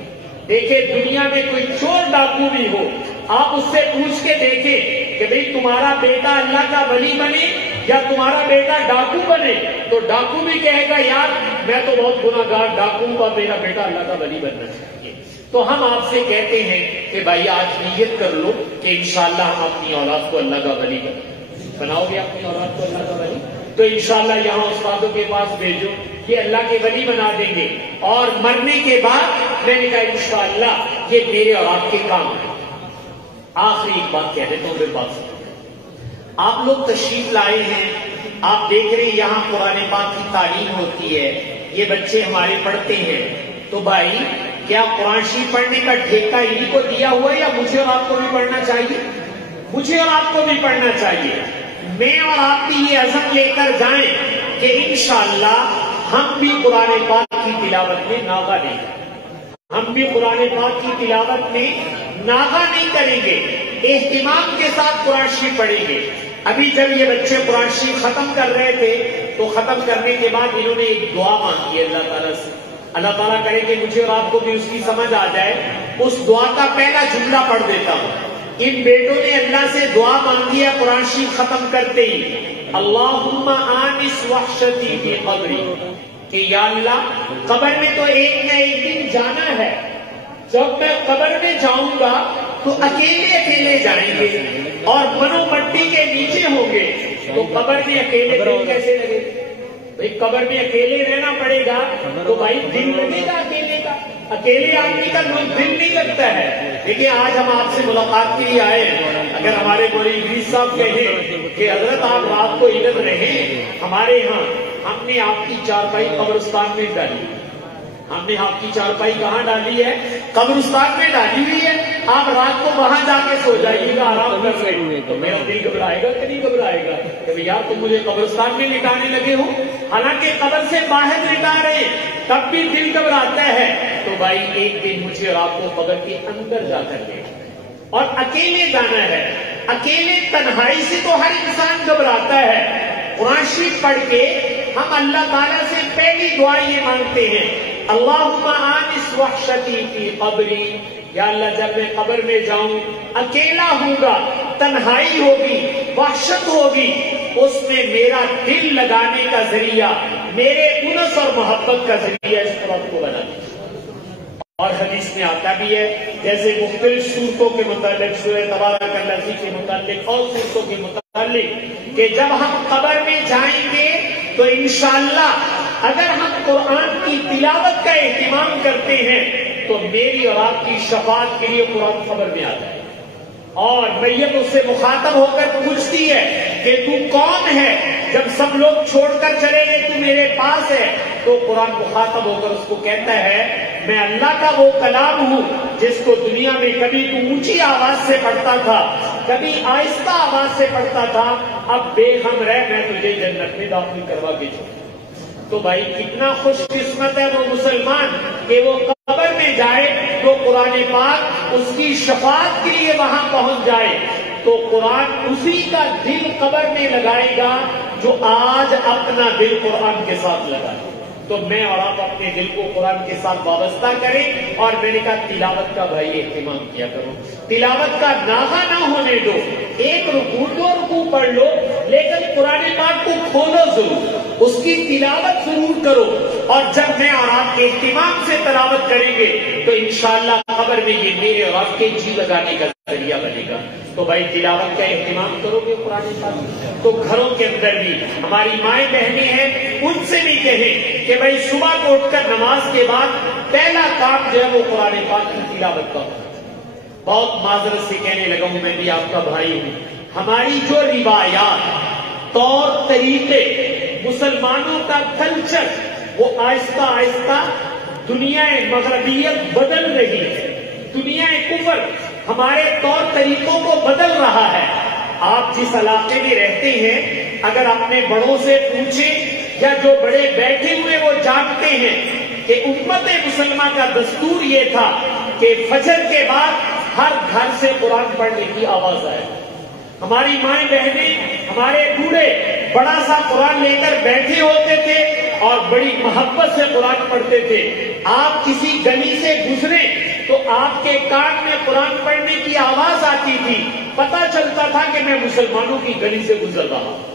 دیکھیں دنیا میں کوئی چور ڈاکو بھی ہو آپ اس سے پوچھ کے دیکھیں کہ بھئی تمہارا بیٹا اللہ کا ولی بنے یا تمہارا بیٹا ڈاکو بنے تو ڈاکو بھی کہے گا یار میں تو بہت گناہگار ڈاکو کا میرا بیٹا اللہ کا ولی بننا چاہیے. تو ہم آپ سے کہتے ہیں کہ بھائی آج نیت کر لو کہ انشاءاللہ ہم اپنی اولاد کو اللہ کا ولی بناؤ گے اپنی اولاد کو اللہ کا ولی. تو انشاءاللہ یہاں استادوں کے پاس بھیجو یہ اللہ کے ولی بنا دیں گے. اور مرنے کے بعد میں نے کہا انشاءاللہ یہ میرے اور آپ کے کام ہے. آخری ایک بات کہہ دیتا ہوں پھر بات سنیں. آپ لوگ تشریف لائے ہیں آپ دیکھ رہے ہیں یہاں قرآن پاک کی تعلیم ہوتی ہے یہ بچے ہمارے پڑھتے ہیں. تو بھائی کیا قرآن شریف پڑھنے کا ٹھیکہ انہیں کو دیا ہوا ہے یا مجھے اور آپ کو بھی پڑھنا چاہیے؟ مجھے اور آپ کو بھی پڑھنا چاہیے. میں اور آپ بھی یہ عزم لے کر جائیں کہ انشاءاللہ ہم بھی قرآن پاک کی تلاوت میں ناغہ نہیں کریں گے. ہم بھی قرآن پاک کی تلاوت میں ناغہ نہیں کریں گے. اہتمام کے ساتھ قرآن شریف پڑھیں گے. ابھی جب یہ بچے قرآن شریف ختم کر رہے تھے تو ختم کرنے کے بعد انہوں نے ایک دعا مانگی ہے اللہ تعالیٰ سے. اللہ تعالیٰ کرے کہ مجھے اور آپ کو بھی اس کی سمجھ آ جائے. اس دعا کا پہلا جملہ پڑھ دیتا ہوں. ان بیٹوں نے اللہ سے دعا مانگی ہے قرآن شریف ختم کرتے ہی اللہم آنس وحشتی فی قبری کہ یا اللہ قبر میں تو ایک نہ ایک دن جانا ہے. جب میں قبر میں جاؤں گا تو اکیلے اکیلے جائیں گے اور منو مٹی کے نیچے ہوں گے تو قبر میں اکیلے دل کیسے لگے؟ بھائی قبر میں اکیلے رہنا پڑے گا تو بھائی دل لگے گا اکیلے کا. اکیلے آدمی کا دل نہیں لگتا ہے. دیکھیں آج ہم آپ سے ملاقات کے لیے آئے ہیں. اگر ہمارے بڑے ادریس صاحب کہیں کہ حضرت آپ رات کو ادھر رہیں ہمارے یہاں ہم نے آپ کی چارپائی قبرستان میں ڈالی. ہم نے آپ کی چارپائی کہاں ڈالی ہے؟ قبرستان میں ڈالی ہوئی ہے. آپ رات کو وہاں جا کے سو جائیے گا آرام کر رہے تو میرا دل گھبرائے گا کہ نہیں گھبرائے گا کہ یار تم مجھے قبرستان میں لٹانے لگے ہو حالانکہ قبر سے باہر لٹا رہے تب بھی دل گھبراتا ہے. تو بھائی ایک دن مجھے اور آپ کو قبر کے اندر جا کر لے اور اکیلے جانا ہے. اکیلے تنہائی سے تو ہر انسان گھبراتا ہے. قرآن شریف پڑھ کے ہم اللہ تعالیٰ سے پہلی دعا یہ مانگتے ہیں اللہم آنس وحشتی فی قبری یا اللہ جب میں قبر میں جاؤں اکیلا ہوں گا تنہائی ہوگی وحشت ہوگی اس میں میرا دل لگانے کا ذریعہ، میرے انس اور محبت کا ذریعہ اس قرآن کو بنا دیا۔ اور حدیث میں آتا بھی ہے، جیسے مختلف صورتوں کے متعلق، سورہ تبارک الذی کے متعلق اور صورتوں کے متعلق، کہ جب ہم قبر میں جائیں گے تو انشاءاللہ اگر ہم قرآن کی تلاوت کا اہتمام کرتے ہیں تو میری اور آپ کی شفاعت کے لیے قرآن قبر میں آتا ہے، اور میت اس سے مخاطب ہو کر پوچھتی ہے کہ تو کون ہے؟ جب سب لوگ چھوڑ کر چلے گئے تو میرے پاس ہے، تو قرآن مخاطب ہو کر اس کو کہتا ہے میں اللہ کا وہ کلام ہوں جس کو دنیا میں کبھی تو اونچی آواز سے پڑھتا تھا، کبھی آہستہ آواز سے پڑھتا تھا، اب بے غم رہ، میں تجھے جنت میں داخل کروا کے چھوڑوں۔ تو بھائی کتنا خوش قسمت ہے وہ مسلمان کہ وہ قبر میں جائے تو قرآن پاک اس کی شفاعت کے لیے وہاں پہنچ جائے، تو قرآن اسی کا دل قبر میں لگائے گا جو آج اپنا دل قرآن کے ساتھ لگائے۔ تو میں اور آپ اپنے دل کو قرآن کے ساتھ وابستہ کریں، اور میں نے کہا تلاوت کا بھائی اہتمام کیا کرو، تلاوت کا ناغہ نہ ہونے دو، ایک رکوع دو رکوع پڑھ لو لیکن قرآن پاک کو کھولو ضرور، اس کی تلاوت ضرور کرو، اور جب میں اور آپ کے اہتمام سے تلاوت کریں گے تو انشاءاللہ قبر میں یہ میرے اور آپ کے جی لگانے کا ذریعہ بنے گا۔ تو بھائی تلاوت کا اہتمام کرو گے قرآن پاک، تو گھروں کے اندر بھی ہماری مائیں بہنیں ہیں ان سے بھی کہیں کہ بھائی صبح کو اٹھ کر نماز کے بعد پہلا کام جو ہے وہ قرآن پاک کی تلاوت کا ہونا۔ بہت معذرت سے کہنے لگا ہوں، میں بھی آپ کا بھائی ہوں، ہماری جو روایات، طور طریقے، مسلمانوں کا کلچر، وہ آہستہ آہستہ دنیا مغربیت بدل رہی ہے، دنیا کفر ہمارے طور طریقوں کو بدل رہا ہے۔ آپ جس علاقے میں رہتے ہیں اگر اپنے بڑوں سے پوچھیں یا جو بڑے بیٹھے ہوئے وہ جانتے ہیں کہ امت مسلمہ کا دستور یہ تھا کہ فجر کے بعد ہر گھر سے قرآن پڑھنے کی آواز آئے۔ ہماری مائیں بہنیں، ہمارے بوڑھے بڑا سا قرآن لے کر بیٹھے ہوتے تھے اور بڑی محبت سے قرآن پڑھتے تھے۔ آپ کسی گلی سے گزرے تو آپ کے کان میں قرآن پڑھنے کی آواز آتی تھی، پتہ چلتا تھا کہ میں مسلمانوں کی گلی سے گزر رہا ہوں۔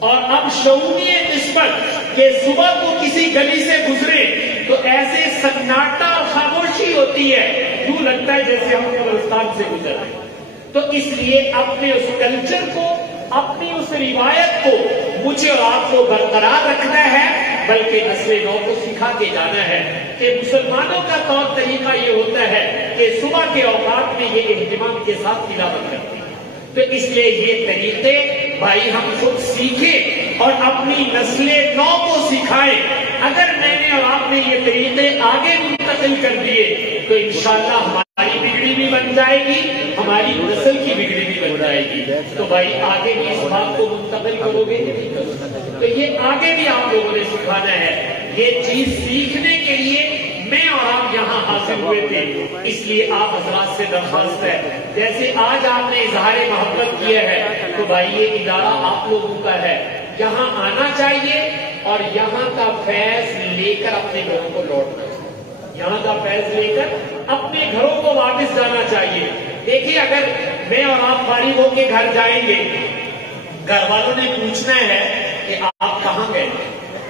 اور اب شعوریت اس پر کہ صبح کو کسی گلی سے گزرے تو ایسے سناٹا اور خاموشی ہوتی ہے، یوں لگتا ہے جیسے ہم قبرستان سے گزر رہے ہیں۔ تو اس لیے اپنے اس کلچر کو، اپنی اس روایت کو مجھے اور آپ کو برقرار رکھنا ہے، بلکہ نسل نو کو سکھا کے جانا ہے کہ مسلمانوں کا طور طریقہ یہ ہوتا ہے کہ صبح کے اوقات میں یہ اہتمام کے ساتھ تلاوت کرتے ہیں۔ تو اس لیے یہ طریقے بھائی ہم خود سیکھیں اور اپنی نسل نو کو سکھائیں۔ اگر میں نے اور آپ نے یہ طریقے آگے منتقل کر دیے تو انشاءاللہ ہماری بگڑی بھی بن جائے گی، ہماری نسل کی بگڑی بھی بن جائے گی۔ تو بھائی آگے بھی اس بات کو منتقل کرو گے، تو یہ آگے بھی آپ لوگوں نے سکھانا ہے۔ یہ چیز سیکھنے کے لیے میں اور آپ یہاں حاضر ہوئے تھے، اس لیے آپ حضرات سے درخواست ہے جیسے آج آپ نے اظہار محبت کیا ہے تو بھائی یہ ادارہ آپ لوگوں کا ہے، یہاں آنا چاہیے اور یہاں کا فیض لے کر اپنے گھروں کو لوٹنا چاہیے، یہاں کا فیض لے کر اپنے گھروں کو واپس جانا چاہیے۔ دیکھیے اگر میں اور آپ فارغ ہو کے گھر جائیں گے، گھر والوں نے پوچھنا ہے کہ آپ کہاں گئے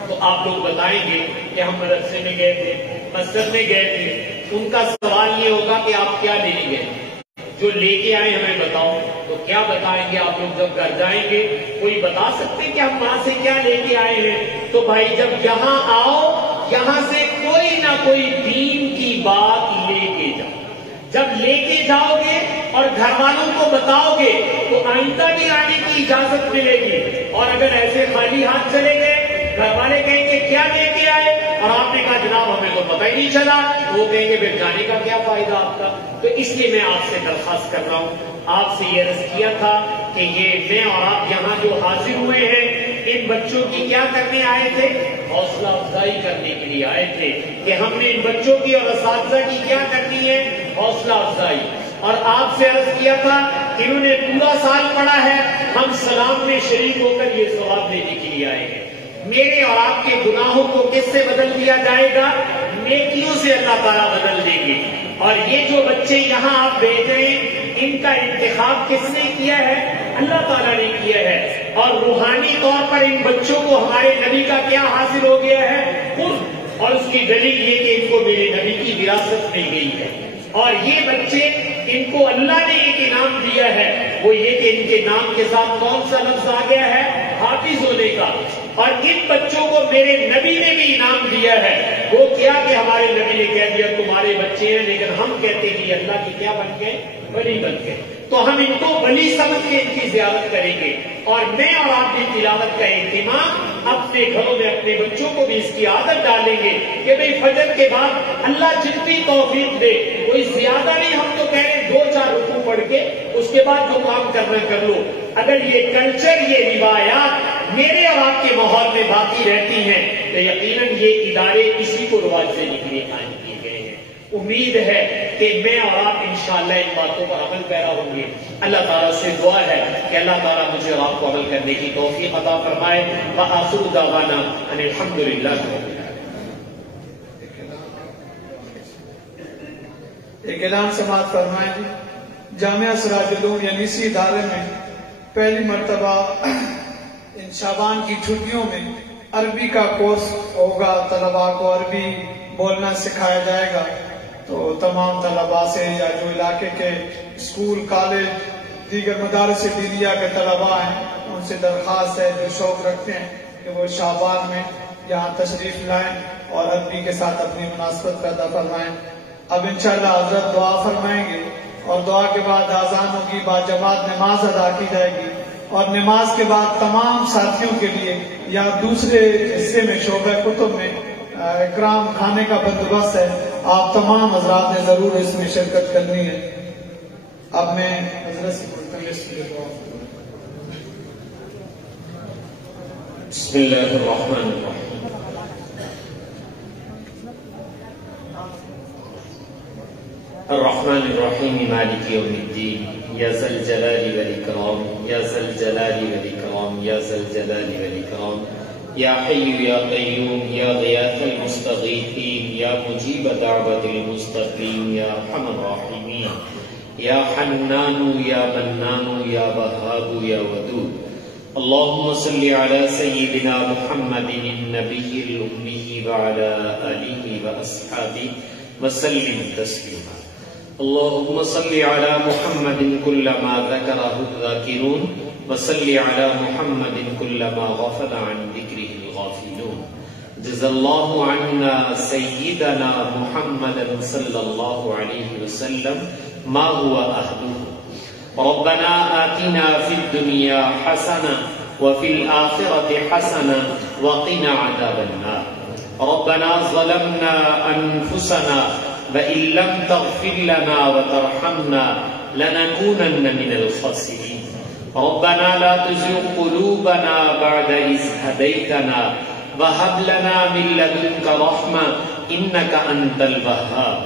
تو آپ لوگ بتائیں گے کہ ہم مدرسے میں گئے تھے، مسجد میں گئے تھے۔ ان کا سوال یہ ہوگا کہ آپ کیا لینے گئے، جو لے کے آئے ہمیں بتاؤ۔ تو کیا بتائیں گے آپ لوگ جب گھر جائیں گے؟ کوئی بتا سکتے کہ ہم وہاں سے کیا لے کے آئے ہیں؟ تو بھائی جب یہاں آؤ، یہاں سے کوئی نہ کوئی دین کی بات لے کے جاؤ۔ جب لے کے جاؤ گے اور گھر والوں کو بتاؤ گے تو آئندہ بھی آنے کی اجازت ملے گی، اور اگر ایسے خالی ہاتھ چلے گئے گھر والے کہیں گے کیا لے کے آئے اور آپ نے کہا جناب ہمیں تو پتہ ہی نہیں چلا، وہ کہیں گے پھر جانے کا کیا فائدہ آپ کا۔ تو اس لیے میں آپ سے درخواست کر رہا ہوں، آپ سے یہ عرض کیا تھا کہ یہ میں اور آپ یہاں جو حاضر ہوئے ہیں ان بچوں کی کیا کرنے آئے تھے؟ حوصلہ افزائی کرنے کے لیے آئے تھے کہ ہم نے ان بچوں کی اور اساتذہ کی کیا کرنی ہے؟ حوصلہ افزائی۔ اور آپ سے عرض کیا تھا کہ انہوں نے پورا سال پڑھا ہے، ہم سلام میں شریک ہو کر یہ ثواب دینے کے لیے آئے ہیں۔ میرے اور آپ کے گناہوں کو کس سے بدل دیا جائے گا؟ نیکیوں سے اللہ تعالیٰ بدل دیں گے. اور یہ جو بچے یہاں آپ بھیج رہے ہیں ان کا انتخاب کس نے کیا ہے؟ اللہ تعالیٰ نے کیا ہے. اور روحانی طور پر ان بچوں کو ہمارے نبی کا کیا حاصل ہو گیا ہے؟ قرب. اور اس کی دلیل یہ کہ ان کو میرے نبی کی وراثت مل گئی ہے. اور یہ بچے ان کو اللہ نے ایک انعام دیا ہے، وہ یہ کہ ان کے نام کے ساتھ کون سا لفظ آ گیا ہے؟ حافظ ہونے کا. اور ان بچوں کو میرے نبی نے بھی انعام دیا ہے. وہ کیا کہ ہمارے نبی نے کہہ دیا تمہارے بچے ہیں، لیکن ہم کہتے ہیں یہ اللہ کے کیا بن گئے؟ ولی بن گئے. تو ہم ان کو ولی سمجھ کے ان کی زیارت کریں گے. اور میں اور آپ بھی تلاوت کا اہتمام اپنے گھروں میں اپنے بچوں کو بھی اس کی عادت ڈالیں گے کہ بھئی فجر کے بعد اللہ جتنی توفیق دے، کوئی زیادہ نہیں. ہم تو کہہ رہے 2-4 رکوع پڑھ کے اس کے بعد جو کام کرنا کر لو. اگر یہ کلچر، یہ روایات میرے اور آپ کے ماحول میں باقی رہتی ہیں تو یقیناً یہ ادارے اسی کو رواج سے نکلے قائم کیے گئے ہیں. امید ہے کہ میں اور آپ انشاءاللہ ان باتوں پر عمل پیرا ہوں گے. اللہ تعالیٰ سے دعا ہے کہ اللہ تعالیٰ مجھے اور آپ کو عمل کرنے کی توفیق عطا فرمائے. وآخر دعوانا ان الحمدللہ. ایک اعلان سماعت فرمائیں. جامعہ سراج العلوم یعنی اسی ادارے میں پہلی مرتبہ ان شعبان کی چھٹیوں میں عربی کا کورس ہوگا. طلباء کو عربی بولنا سکھایا جائے گا. تو تمام طلباء سے یا جو علاقے کے اسکول، کالج، دیگر مدارس دینیہ کے طلباء ہیں ان سے درخواست ہے جو شوق رکھتے ہیں کہ وہ شعبان میں یہاں تشریف لائیں اور عربی کے ساتھ اپنی مناسبت پیدا فرمائیں. اب انشاءاللہ حضرت دعا فرمائیں گے اور دعا کے بعد اذان ہوگی، بعد جماعت نماز ادا کی جائے گی. اور نماز کے بعد تمام ساتھیوں کے لیے یا دوسرے حصے میں شعبہ کتب میں اکرام کھانے کا بندوبست ہے. آپ تمام حضرات نے ضرور اس میں شرکت کرنی ہے. اب میں حضرت سے بسم اللہ الرحمن الرحیم. الرحمن الرحیم مالک یوم الدین. یا ذا الجلال والاکرام، یا ذا الجلال والاکرام، یا ذا الجلال والاکرام. یا حی یا قیوم، یا غیاث المستغیثین، یا مجیب دعوت المستقیم، یا ارحم الراحمین، یا حنان یا منان یا وہاب یا ودود. اللهم صل على سيدنا محمد النبي الأمي وعلى آله وأصحابه وسلم تسليما. اللهم صل على محمد كلما ذكره الذاكرون وصل على محمد كلما غفل عن ذكره الغافلون. جزا الله عنا سيدنا محمدا صلى الله عليه وسلم ما هو أهله. ربنا آتنا في الدنيا حسنة وفي الآخرة حسنة وقنا عذاب النار. ربنا ظلمنا أنفسنا وإن لم تغفر لنا وترحمنا لنكونن من الخاسرين. ربنا لا تزغ قلوبنا بعد إذ هديتنا وهب لنا من لدنك رحمة إنك أنت الوهاب.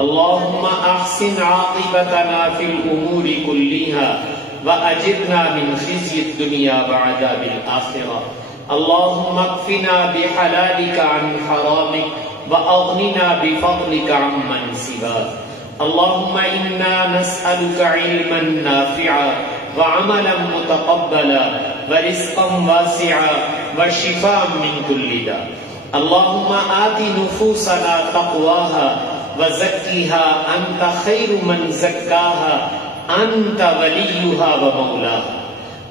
اللهم احسن عاقبتنا في الامور كلها واجرنا من خزي الدنيا وعذاب الاخره. اللهم اكفنا بحلالك عن حرامك واغننا بفضلك عمن سواك. اللهم انا نسالك علما نافعا وعملا متقبلا ورزقا واسعا وشفاء من كل داء. اللهم آت نفوسنا تقواها وزكها أنت خير من زكاها أنت وليها ومولاها.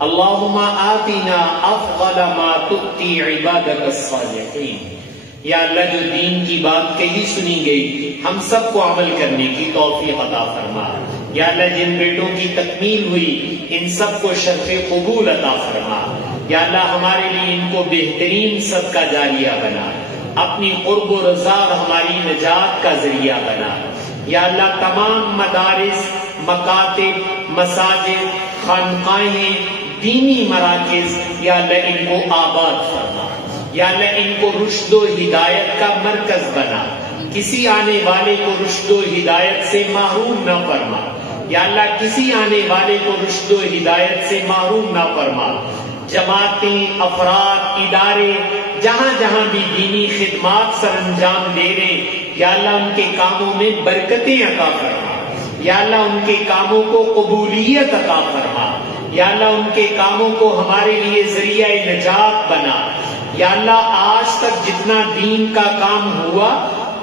اللهم آتنا أفضل ما تؤتي عبادك الصالحين. یا اللہ جو دین کی بات کہی سنی گئی ہم سب کو عمل کرنے کی توفیق عطا فرما. یا اللہ جن بیٹوں کی تکمیل ہوئی ان سب کو شرف قبول عطا فرما. یا اللہ ہمارے لیے ان کو بہترین صدقہ جاریہ بنا، اپنی قرب و رضا اور ہماری نجات کا ذریعہ بنا. یا اللہ تمام مدارس، مکاتب، مساجد، خانقاہیں، دینی مراکز یا اللہ ان کو آباد فرما. یا اللہ ان کو رشد و ہدایت کا مرکز بنا، کسی آنے والے کو رشد و ہدایت سے محروم نہ فرما. یا اللہ کسی آنے والے کو رشد و ہدایت سے محروم نہ فرما. جماعتیں، افراد، ادارے جہاں جہاں بھی دینی خدمات سر انجام دے رہے یا اللہ ان کے کاموں میں برکتیں عطا فرما، یا اللہ ان کے کاموں کو قبولیت عطا فرما، یا اللہ ان کے کاموں کو ہمارے لیے ذریعہ نجات بنا۔ یا اللہ آج تک جتنا دین کا کام ہوا،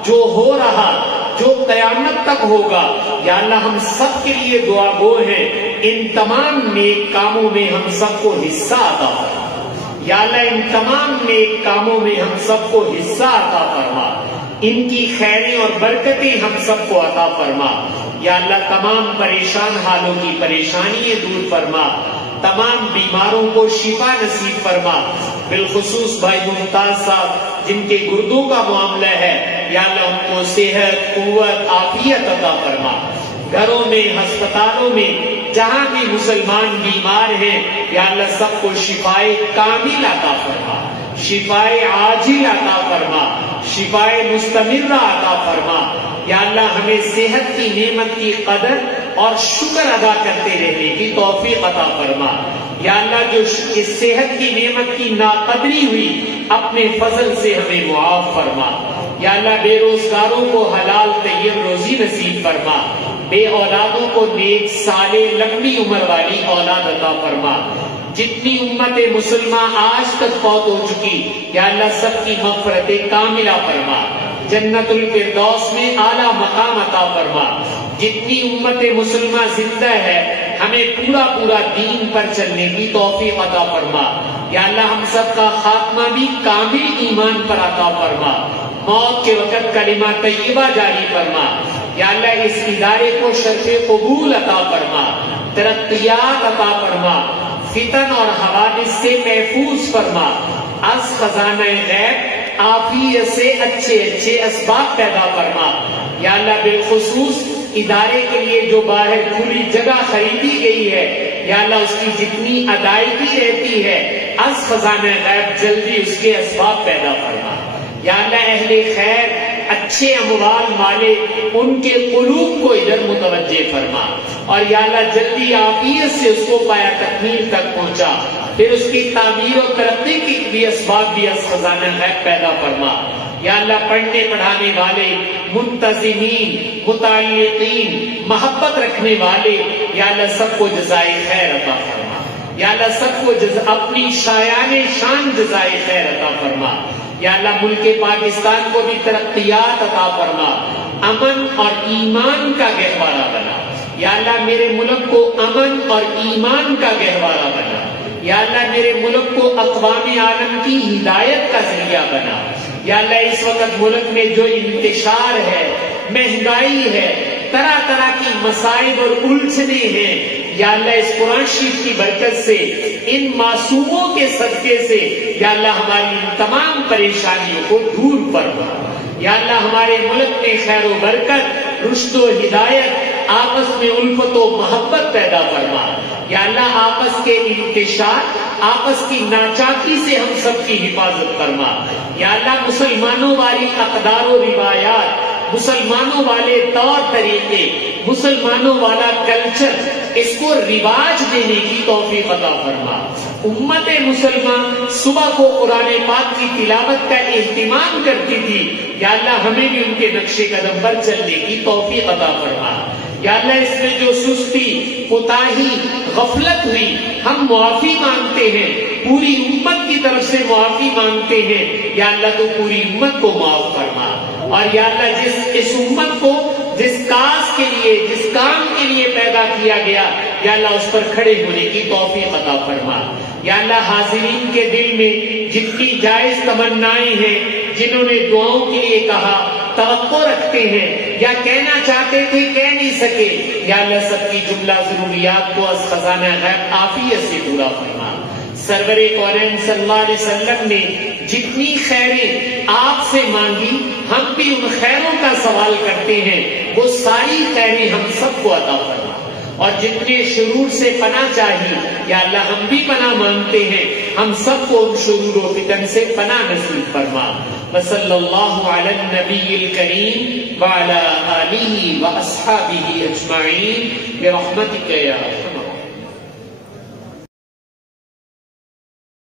جو ہو رہا، جو قیامت تک ہوگا، یا اللہ ہم سب کے لیے دعا گو ہیں، ان تمام نیک کاموں میں ہم سب کو حصہ عطا فرما۔ یا اللہ ان تمام نیک کاموں میں ہم سب کو حصہ عطا فرما، ان کی خیریں اور برکتیں ہم سب کو عطا فرما۔ یا اللہ تمام پریشان حالوں کی پریشانیاں دور فرما، تمام بیماروں کو شفا نصیب فرما، بالخصوص بھائی ممتاز صاحب جن کے گردوں کا معاملہ ہے، یا اللہ ان کو صحت، قوت، عافیت عطا فرما۔ گھروں میں، ہسپتالوں میں جہاں بھی مسلمان بیمار ہیں، یا اللہ سب کو شفائے کامل عطا فرما، شفائے عاجل عطا فرما، شفائے مستمرہ عطا فرما۔ یا اللہ ہمیں صحت کی نعمت کی قدر اور شکر ادا کرتے رہنے کی توفیق عطا فرما۔ یا اللہ جو اس صحت کی نعمت کی ناقدری ہوئی، اپنے فضل سے ہمیں معاف فرما۔ یا اللہ بے روزگاروں کو حلال طیب روزی نصیب فرما، بے اولادوں کو نیک صالح لمبی عمر والی اولاد عطا فرما۔ جتنی امت مسلمہ آج تک فوت ہو چکی، یا اللہ سب کی مغفرت کاملہ فرما، جنت الفردوس میں اعلیٰ مقام عطا فرما۔ جتنی امت مسلمہ زندہ ہے، ہمیں پورا پورا دین پر چلنے کی توفیق عطا فرما۔ یا اللہ ہم سب کا خاتمہ بھی کامل ایمان پر عطا فرما، موت کے وقت کلمہ طیبہ جاری فرما۔ یا اللہ اس ادارے کو شرف قبول عطا فرما، ترقیات عطا فرما، فتن اور حوادث سے محفوظ فرما، از خزانہ غیب عافیت سے اچھے اچھے اسباب پیدا فرما۔ یا اللہ بالخصوص ادارے کے لیے جو باہر کھلی جگہ خریدی گئی ہے، یا اللہ اس کی جتنی ادائیگی رہتی ہے، از خزانہ غیب جلدی اس کے اسباب پیدا فرما۔ یا اللہ اہل خیر، اچھے اموال والے، ان کے قلوب کو ادھر متوجہ فرما، اور یا اللہ جلدی عافیت سے اس کو پایا تکمیل تک پہنچا، پھر اس کی تعمیر و ترقی کی بھی اسباب بھی از خزانہ غیب پیدا فرما۔ یا اللہ پڑھنے پڑھانے والے، منتظمین، متعلقین، محبت رکھنے والے، یا اللہ سب کو جزائے خیر عطا فرما۔ یا اللہ سب کو اپنی شایان شان جزائے خیر عطا فرما۔ یا اللہ ملک پاکستان کو بھی ترقیات عطا فرما، امن اور ایمان کا گہوارہ بنا۔ یا اللہ میرے ملک کو امن اور ایمان کا گہوارہ بنا۔ یا اللہ میرے ملک کو اقوام عالم کی ہدایت کا ذریعہ بنا۔ یا اللہ اس وقت ملک میں جو انتشار ہے، مہنگائی ہے، طرح طرح کی مسائل اور الجھنے ہیں، یا اللہ اس قرآن شریف کی برکت سے، ان معصوموں کے صدقے سے، یا اللہ ہماری تمام پریشانیوں کو دور فرما۔ یا اللہ ہمارے ملک میں خیر و برکت، رشد و ہدایت، آپس میں الفت و محبت پیدا فرما۔ یا اللہ آپس کے انتشار، آپس کی ناچاکی سے ہم سب کی حفاظت فرما۔ یا اللہ مسلمانوں والی اقدار و روایات، مسلمانوں والے طور طریقے، مسلمانوں والا کلچر، اس کو رواج دینے کی توفیق عطا فرما۔ امت مسلمان صبح کو قرآن پاک کی تلاوت کا اہتمام کرتی تھی، یا اللہ ہمیں بھی ان کے نقش قدم پر چلنے کی توفیق عطا فرما۔ یا اللہ اس میں جو سستی، کوتاہی، غفلت ہوئی، ہم معافی مانگتے ہیں، پوری امت کی طرف سے معافی مانگتے ہیں۔ یا اللہ تو پوری امت کو معاف فرما، اور یا اللہ اس امت کو جس کاز کے لیے، جس کام کے لیے پیدا کیا گیا، یا اللہ اس پر کھڑے ہونے کی توفیق عطا فرما۔ یا اللہ حاضرین کے دل میں جتنی جائز تمنائیں ہیں، جنہوں نے دعاؤں کے لیے کہا، توقع رکھتے ہیں یا کہنا چاہتے تھے کہہ نہیں سکے، یا اللہ سب کی جملہ ضروریات کو از خزانہ غیب عافیت سے پورا فرما۔ سرور کونین صلی اللہ علیہ وسلم نے جتنی خیریں آپ سے مانگی، ہم بھی ان خیروں کا سوال کرتے ہیں، وہ ساری خیریں ہم سب کو عطا فرما، اور جتنے شرور سے پناہ چاہیے، یا اللہ ہم بھی پناہ مانگتے ہیں، ہم سب کو ان شرور و فتن سے پناہ نصیب فرما۔ وصلی اللہ علی النبی الکریم وعلی آلہ واصحابہ اجمعین برحمتک یا